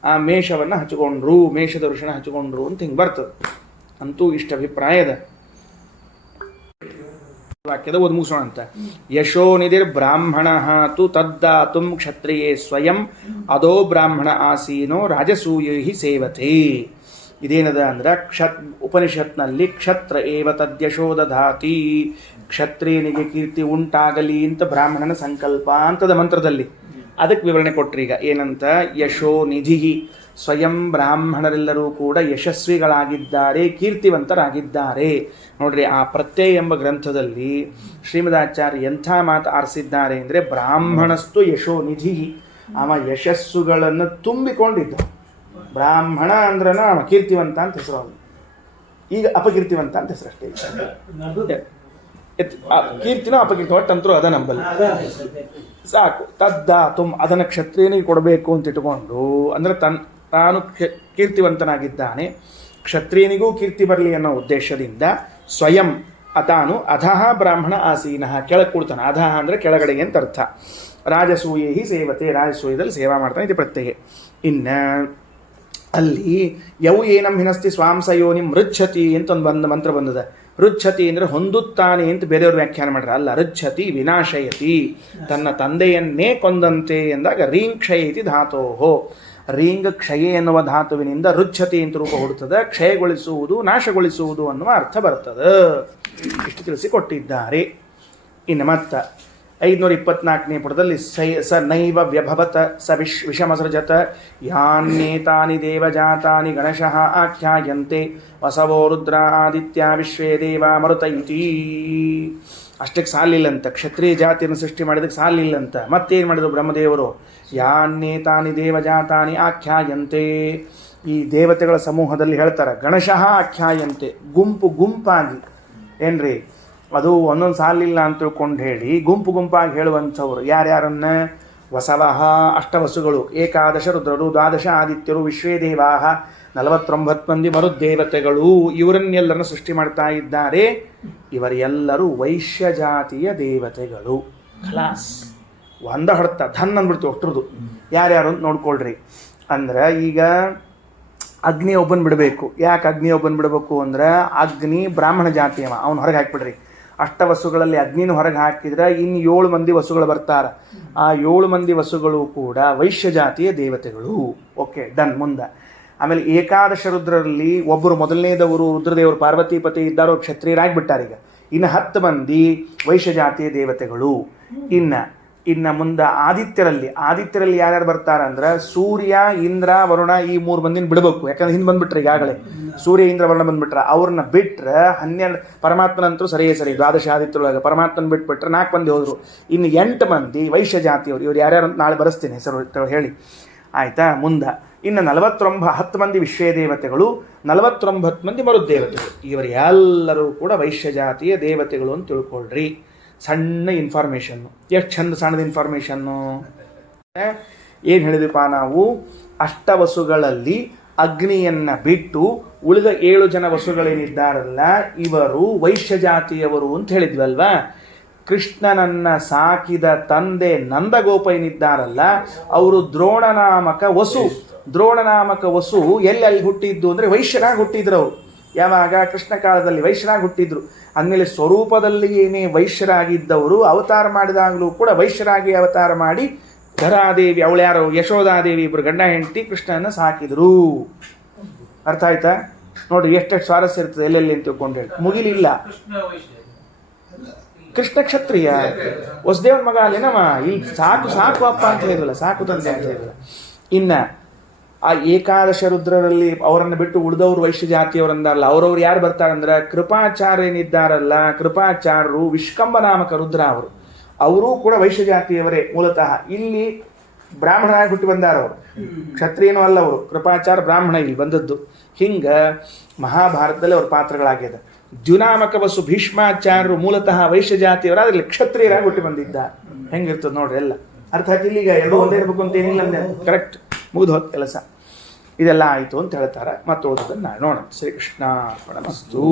ಆ ಮೇಷವನ್ನು ಹಚ್ಚಿಕೊಂಡ್ರು, ಮೇಷದ ವೃಷಣ ಹಚ್ಚಿಕೊಂಡ್ರು ಅಂತ ಹಿಂಗೆ ಬರ್ತದೆ. ಅಂತೂ ಇಷ್ಟ ಅಭಿಪ್ರಾಯದ ವಾಕ್ಯದ ಓದ್ ಮುಗಿಸೋಣ ಅಂತ. ಯಶೋ ನಿಧಿರ್ ಬ್ರಾಹ್ಮಣ ತು ತದ್ದಾತುಂ ಕ್ಷತ್ರಿಯೇ ಸ್ವಯಂ ಅದೋ ಬ್ರಾಹ್ಮಣ ಆಸೀನೋ ರಾಜಸೂಯೈ ಸೇವತೆ. ಇದೇನದ ಅಂದ್ರೆ ಉಪನಿಷತ್ನಲ್ಲಿ ಕ್ಷತ್ರ ಏವ ತದ್ಯಶೋ ದಧಾತಿ, ಕ್ಷತ್ರಿಯನಿಗೆ ಕೀರ್ತಿ ಉಂಟಾಗಲಿ ಅಂತ ಬ್ರಾಹ್ಮಣನ ಸಂಕಲ್ಪ ಅಂತದ ಮಂತ್ರದಲ್ಲಿ ಅದಕ್ಕೆ ವಿವರಣೆ ಕೊಟ್ರಿ. ಈಗ ಏನಂತ? ಯಶೋ ನಿಧಿ, ಸ್ವಯಂ ಬ್ರಾಹ್ಮಣರೆಲ್ಲರೂ ಕೂಡ ಯಶಸ್ವಿಗಳಾಗಿದ್ದಾರೆ, ಕೀರ್ತಿವಂತರಾಗಿದ್ದಾರೆ. ನೋಡ್ರಿ, ಆ ಪ್ರತ್ಯಯ ಎಂಬ ಗ್ರಂಥದಲ್ಲಿ ಶ್ರೀಮದಾಚಾರ್ಯ ಎಂಥ ಮಾತು ಆರಿಸಿದ್ದಾರೆ ಅಂದರೆ, ಬ್ರಾಹ್ಮಣಸ್ತು ಯಶೋ ನಿಧಿ, ಅವ ಯಶಸ್ಸುಗಳನ್ನು ತುಂಬಿಕೊಂಡಿದ್ದ. ಬ್ರಾಹ್ಮಣ ಅಂದ್ರನ ಅವ ಕೀರ್ತಿವಂತ ಅಂತ ಹೆಸರು, ಅವನು ಈಗ ಅಪಕೀರ್ತಿವಂತ ಅಂತ ಹೆಸರು ಅಷ್ಟೇ. ಕೀರ್ತಿನೋ ಅಪಕೀರ್ತಿ ಒಟ್ಟಂತರೂ ಅದ ನಂಬಲ್ಲಿ ಸಾಕು. ತದ್ದಾತುಂ ಅದನ್ನು ಕ್ಷತ್ರಿಯನಿಗೆ ಕೊಡಬೇಕು ಅಂತ ಇಟ್ಕೊಂಡು, ಅಂದರೆ ತಾನು ಕೀರ್ತಿವಂತನಾಗಿದ್ದಾನೆ, ಕ್ಷತ್ರಿಯನಿಗೂ ಕೀರ್ತಿ ಬರಲಿ ಅನ್ನೋ ಉದ್ದೇಶದಿಂದ ಸ್ವಯಂ ತಾನು ಅಧಃ ಬ್ರಾಹ್ಮಣ ಆಸೀನಃ, ಕೆಳಗೆ ಕೊಡ್ತಾನೆ. ಅಧಃ ಅಂದರೆ ಕೆಳಗಡೆಗೆ ಅಂತ ಅರ್ಥ. ರಾಜಸೂಯೇ ಸೇವತೆ, ರಾಜಸೂಯದಲ್ಲಿ ಸೇವಾ ಮಾಡ್ತಾನೆ ಇದು ಪ್ರತ್ಯಯ. ಇನ್ನು ಅಲ್ಲಿ ಯವು ಏನಂ ಹಿನಸ್ತಿ ಸ್ವಾಂಸಯೋನಿ ಮೃಚ್ಛತಿ ಅಂತ ಒಂದು ಮಂತ್ರ ಬಂದದ. ರುಚ್ಛತಿ ಅಂದರೆ ಹೊಂದುತ್ತಾನೆ ಅಂತ ಬೇರೆಯವರು ವ್ಯಾಖ್ಯಾನ ಮಾಡ್ರೆ, ಅಲ್ಲ. ರುಚ್ಛತಿ ವಿನಾಶಯತಿ, ತನ್ನ ತಂದೆಯನ್ನೇ ಕೊಂದಂತೆ ಎಂದಾಗ ರೀಂಗ್ ಕ್ಷಯತಿ ಧಾತೋಹೋ, ರೀಂಗ್ ಕ್ಷಯ ಎನ್ನುವ ಧಾತುವಿನಿಂದ ರುಚ್ಛತಿ ಅಂತ ರೂಪ ಹುಡುತ್ತದೆ. ಕ್ಷಯಗೊಳಿಸುವುದು, ನಾಶಗೊಳಿಸುವುದು ಅನ್ನುವ ಅರ್ಥ ಬರ್ತದೆ. ಇಷ್ಟು ತಿಳಿಸಿಕೊಟ್ಟಿದ್ದಾರೆ. ಇನ್ನು ಮತ್ತ 524ನೇ ಪುಟದಲ್ಲಿ ಸ ನೈವ ವ್ಯಭವತ ಸ ವಿಷಮಸೃಜತ ಯಾನ್ನೇತಾನಿ ದೇವಜಾತಾನಿ ಗಣಶಃ ಆಖ್ಯಾಯಂತೆ ವಸವೋ ರುದ್ರ ಆದಿತ್ಯ ವಿಶ್ವೇ ದೇವ ಮರುತ ಇತಿ. ಅಷ್ಟಕ್ಕೆ ಸಾಲಿಲ್ಲಂತ, ಕ್ಷತ್ರಿಯ ಜಾತಿಯನ್ನು ಸೃಷ್ಟಿ ಮಾಡಿದಕ್ಕೆ ಸಾಲಿಲ್ಲಂತ. ಮತ್ತೇನು ಮಾಡಿದ್ರು ಬ್ರಹ್ಮದೇವರು? ಯಾನ್ನೇತಾನಿ ದೇವಜಾತಾನಿ ಆಖ್ಯಾಯಂತೆ, ಈ ದೇವತೆಗಳ ಸಮೂಹದಲ್ಲಿ ಹೇಳ್ತಾರೆ. ಗಣಶಃ ಆಖ್ಯಾಯಂತೆ, ಗುಂಪಾಗಿ ಏನ್ರಿ, ಅದು ಒಂದೊಂದು ಸಾಲಿಲ್ಲ ಅಂತ ತಿಳ್ಕೊಂಡು ಹೇಳಿ ಗುಂಪು ಗುಂಪಾಗಿ ಹೇಳುವಂಥವ್ರು ಯಾರ್ಯಾರನ್ನ? ವಸವಃ ಅಷ್ಟವಸುಗಳು, ಏಕಾದಶ ರುದ್ರರು, ದ್ವಾದಶ ಆದಿತ್ಯರು, ವಿಶ್ವೇ ದೇವಾಹ 49 ಮಂದಿ ಮರುದೇವತೆಗಳು, ಇವರನ್ನೆಲ್ಲರನ್ನು ಸೃಷ್ಟಿ ಮಾಡ್ತಾ ಇದ್ದಾರೆ. ಇವರೆಲ್ಲರೂ ವೈಶ್ಯ ಜಾತಿಯ ದೇವತೆಗಳು. ಖಲಾಸ್, ಒಂದ ಹೊಡ್ತ ಧನ್ ಅಂದ್ಬಿಡ್ತು ಅಷ್ಟ್ರದ್ದು. ಯಾರ್ಯಾರು ಅಂತ ನೋಡ್ಕೊಳ್ರಿ. ಅಂದ್ರೆ ಈಗ ಅಗ್ನಿ ಒಬ್ಬನ್ ಬಿಡಬೇಕು. ಯಾಕೆ ಅಗ್ನಿ ಒಬ್ಬನ್ ಬಿಡಬೇಕು ಅಂದ್ರೆ, ಅಗ್ನಿ ಬ್ರಾಹ್ಮಣ ಜಾತಿಯವ, ಅವ್ನು ಹೊರಗೆ ಹಾಕಿಬಿಡ್ರಿ. ಅಷ್ಟವಸುಗಳಲ್ಲಿ ಅಗ್ನಿನ ಹೊರಗೆ ಹಾಕಿದ್ರೆ ಇನ್ನು 7 ಮಂದಿ ವಸುಗಳು ಬರ್ತಾರೆ. ಆ 7 ಮಂದಿ ವಸುಗಳು ಕೂಡ ವೈಶ್ಯ ಜಾತಿಯ ದೇವತೆಗಳು. Okay, done. ಮುಂದೆ ಆಮೇಲೆ ಏಕಾದಶ ರುದ್ರರಲ್ಲಿ ಒಬ್ಬರು ಮೊದಲನೇದವರು ರುದ್ರದೇವರು ಪಾರ್ವತಿಪತಿ ಇದ್ದಾರೋ ಕ್ಷತ್ರಿಯರಾಗಿಬಿಟ್ಟಾರೀಗ. ಇನ್ನು 10 ಮಂದಿ ವೈಶ್ಯ ಜಾತಿಯ ದೇವತೆಗಳು. ಇನ್ನು ಮುಂದೆ ಆದಿತ್ಯರಲ್ಲಿ ಯಾರ್ಯಾರು ಬರ್ತಾರಂದ್ರೆ, ಸೂರ್ಯ, ಇಂದ್ರ, ವರುಣ, ಈ 3 ಮಂದಿನ ಬಿಡಬೇಕು. ಯಾಕಂದ್ರೆ ಹಿಂದೆ ಬಂದ್ಬಿಟ್ರೆ ಈಗಾಗಲೇ ಸೂರ್ಯ, ಇಂದ್ರ, ವರುಣ ಬಂದ್ಬಿಟ್ರೆ. ಅವ್ರನ್ನ ಬಿಟ್ರೆ 12 ಪರಮಾತ್ಮನಂತರೂ ಸರಿ ದ್ವಾದಶ ಆದಿತ್ಯರೊಳಗೆ ಪರಮಾತ್ಮನ ಬಿಟ್ಬಿಟ್ರೆ 4 ಮಂದಿ ಹೋದ್ರು. ಇನ್ನು 8 ಮಂದಿ ವೈಶ್ಯ ಜಾತಿಯವರು. ಇವ್ರು ಯಾರ್ಯಾರು ಅಂತ ನಾಳೆ ಬರೆಸ್ತೀನಿ ಹೆಸರು ಹೇಳಿ, ಆಯ್ತಾ? ಮುಂದೆ ಇನ್ನು 10 ಮಂದಿ ವಿಶ್ವೇ ದೇವತೆಗಳು, 49 ಮಂದಿ ಮರುದೇವತೆಗಳು. ಇವರು ಎಲ್ಲರೂ ಕೂಡ ವೈಶ್ಯ ಜಾತಿಯ ದೇವತೆಗಳು ಅಂತ ತಿಳ್ಕೊಳ್ರಿ. ಸಣ್ಣ ಇನ್ಫಾರ್ಮೇಷನ್ನು. ಎಷ್ಟು ಚಂದ ಸಣ್ಣದ ಇನ್ಫಾರ್ಮೇಷನ್ನು. ಏನು ಹೇಳಿದ್ವಿಪ್ಪ ನಾವು? ಅಷ್ಟವಸುಗಳಲ್ಲಿ ಅಗ್ನಿಯನ್ನ ಬಿಟ್ಟು ಉಳಿದ 7 ಜನ ವಸುಗಳೇನಿದ್ದಾರಲ್ಲ, ಇವರು ವೈಶ್ಯ ಜಾತಿಯವರು ಅಂತ ಹೇಳಿದ್ವಲ್ವಾ. ಕೃಷ್ಣನನ್ನ ಸಾಕಿದ ತಂದೆ ನಂದಗೋಪ ಏನಿದ್ದಾರಲ್ಲ, ಅವರು ದ್ರೋಣ ನಾಮಕ ವಸು. ದ್ರೋಣ ನಾಮಕ ವಸು ಅಲ್ಲಿ ಹುಟ್ಟಿದ್ದು ಅಂದರೆ ವೈಶ್ಯರಾಗಿ ಹುಟ್ಟಿದ್ರು ಅವರು. ಯಾವಾಗ ಕೃಷ್ಣ ಕಾಲದಲ್ಲಿ ವೈಶ್ಯರಾಗಿ ಹುಟ್ಟಿದ್ರು. ಅಂದಮೇಲೆ ಸ್ವರೂಪದಲ್ಲಿ ಏನೇ ವೈಶ್ಯರಾಗಿದ್ದವರು ಅವತಾರ ಮಾಡಿದಾಗಲೂ ಕೂಡ ವೈಶ್ಯರಾಗಿ ಅವತಾರ ಮಾಡಿ ಧರಾದೇವಿ, ಅವಳ್ಯಾರೋ ಯಶೋಧಾದೇವಿ, ಇಬ್ಬರು ಗಂಡ ಹೆಂಡತಿ ಕೃಷ್ಣನ ಸಾಕಿದ್ರು. ಅರ್ಥ ಆಯ್ತಾ? ನೋಡ್ರಿ ಎಷ್ಟೆಷ್ಟು ಸ್ವಾರಸ್ಯ ಇರ್ತದೆ ಎಲ್ಲೆಲ್ಲಿ ಅಂತ ತಿಳ್ಕೊಂಡು ಹೇಳಿ ಮುಗಿಲಿಲ್ಲ. ಕೃಷ್ಣ ಕ್ಷತ್ರಿಯ, ವಸುದೇವನ ಮಗ ಅಲ್ಲೇನವ, ಇಲ್ಲಿ ಸಾಕು ಸಾಕು ಅಪ್ಪ ಅಂತ ಹೇಳಿದ್ರಲ್ಲ, ಸಾಕು ತಂದೆ ಅಂತ ಹೇಳಿದ್ರಲ್ಲ. ಇನ್ನ ಆ ಏಕಾದಶ ರುದ್ರರಲ್ಲಿ ಅವರನ್ನು ಬಿಟ್ಟು ಉಳಿದವರು ವೈಶ್ಯ ಜಾತಿಯವರಂದಾರಲ್ಲ, ಅವ್ರವ್ರು ಯಾರು ಬರ್ತಾರಂದ್ರ ಕೃಪಾಚಾರ್ಯನಿದ್ದಾರಲ್ಲ, ಕೃಪಾಚಾರ್ಯರು ವಿಷ್ಕಂಬ ನಾಮಕ ರುದ್ರ ಅವರೂ ಕೂಡ ವೈಶ್ಯ ಜಾತಿಯವರೇ ಮೂಲತಃ. ಇಲ್ಲಿ ಬ್ರಾಹ್ಮಣರಾಗಿ ಹುಟ್ಟಿ ಬಂದಾರ ಅವರು, ಕ್ಷತ್ರಿಯನೂ ಅಲ್ಲ ಅವರು, ಕೃಪಾಚಾರ್ಯ ಬ್ರಾಹ್ಮಣ ಇಲ್ಲಿ ಬಂದದ್ದು. ಹಿಂಗ ಮಹಾಭಾರತದಲ್ಲಿ ಅವ್ರ ಪಾತ್ರಗಳಾಗ್ಯದ. ದ್ಯುನಾಮಕ ವಸು ಭೀಷ್ಮಾಚಾರ್ಯರು ಮೂಲತಃ ವೈಶ್ಯ ಜಾತಿಯವರ, ಅದ್ರಲ್ಲಿ ಕ್ಷತ್ರಿಯರಾಗಿ ಹುಟ್ಟಿ ಬಂದಿದ್ದ. ಹೆಂಗಿರ್ತದೆ ನೋಡ್ರಿ ಎಲ್ಲ. ಅರ್ಥಾತ್ ಇಲ್ಲಿಗ ಎರಡು ಒಂದೇ ಇರ್ಬೇಕು ಅಂತ ಏನಿಲ್ಲ, ಕರೆಕ್ಟ್ ಮುಗಿದು ಹೋದ ಕೆಲಸ. ಇದೆಲ್ಲ ಆಯಿತು ಅಂತ ಹೇಳ್ತಾರೆ. ಮತ್ತೆ ಓದೋದನ್ನು ನೋಡೋಣ. ಶ್ರೀಕೃಷ್ಣ ಅರ್ಪಣಮಸ್ತು.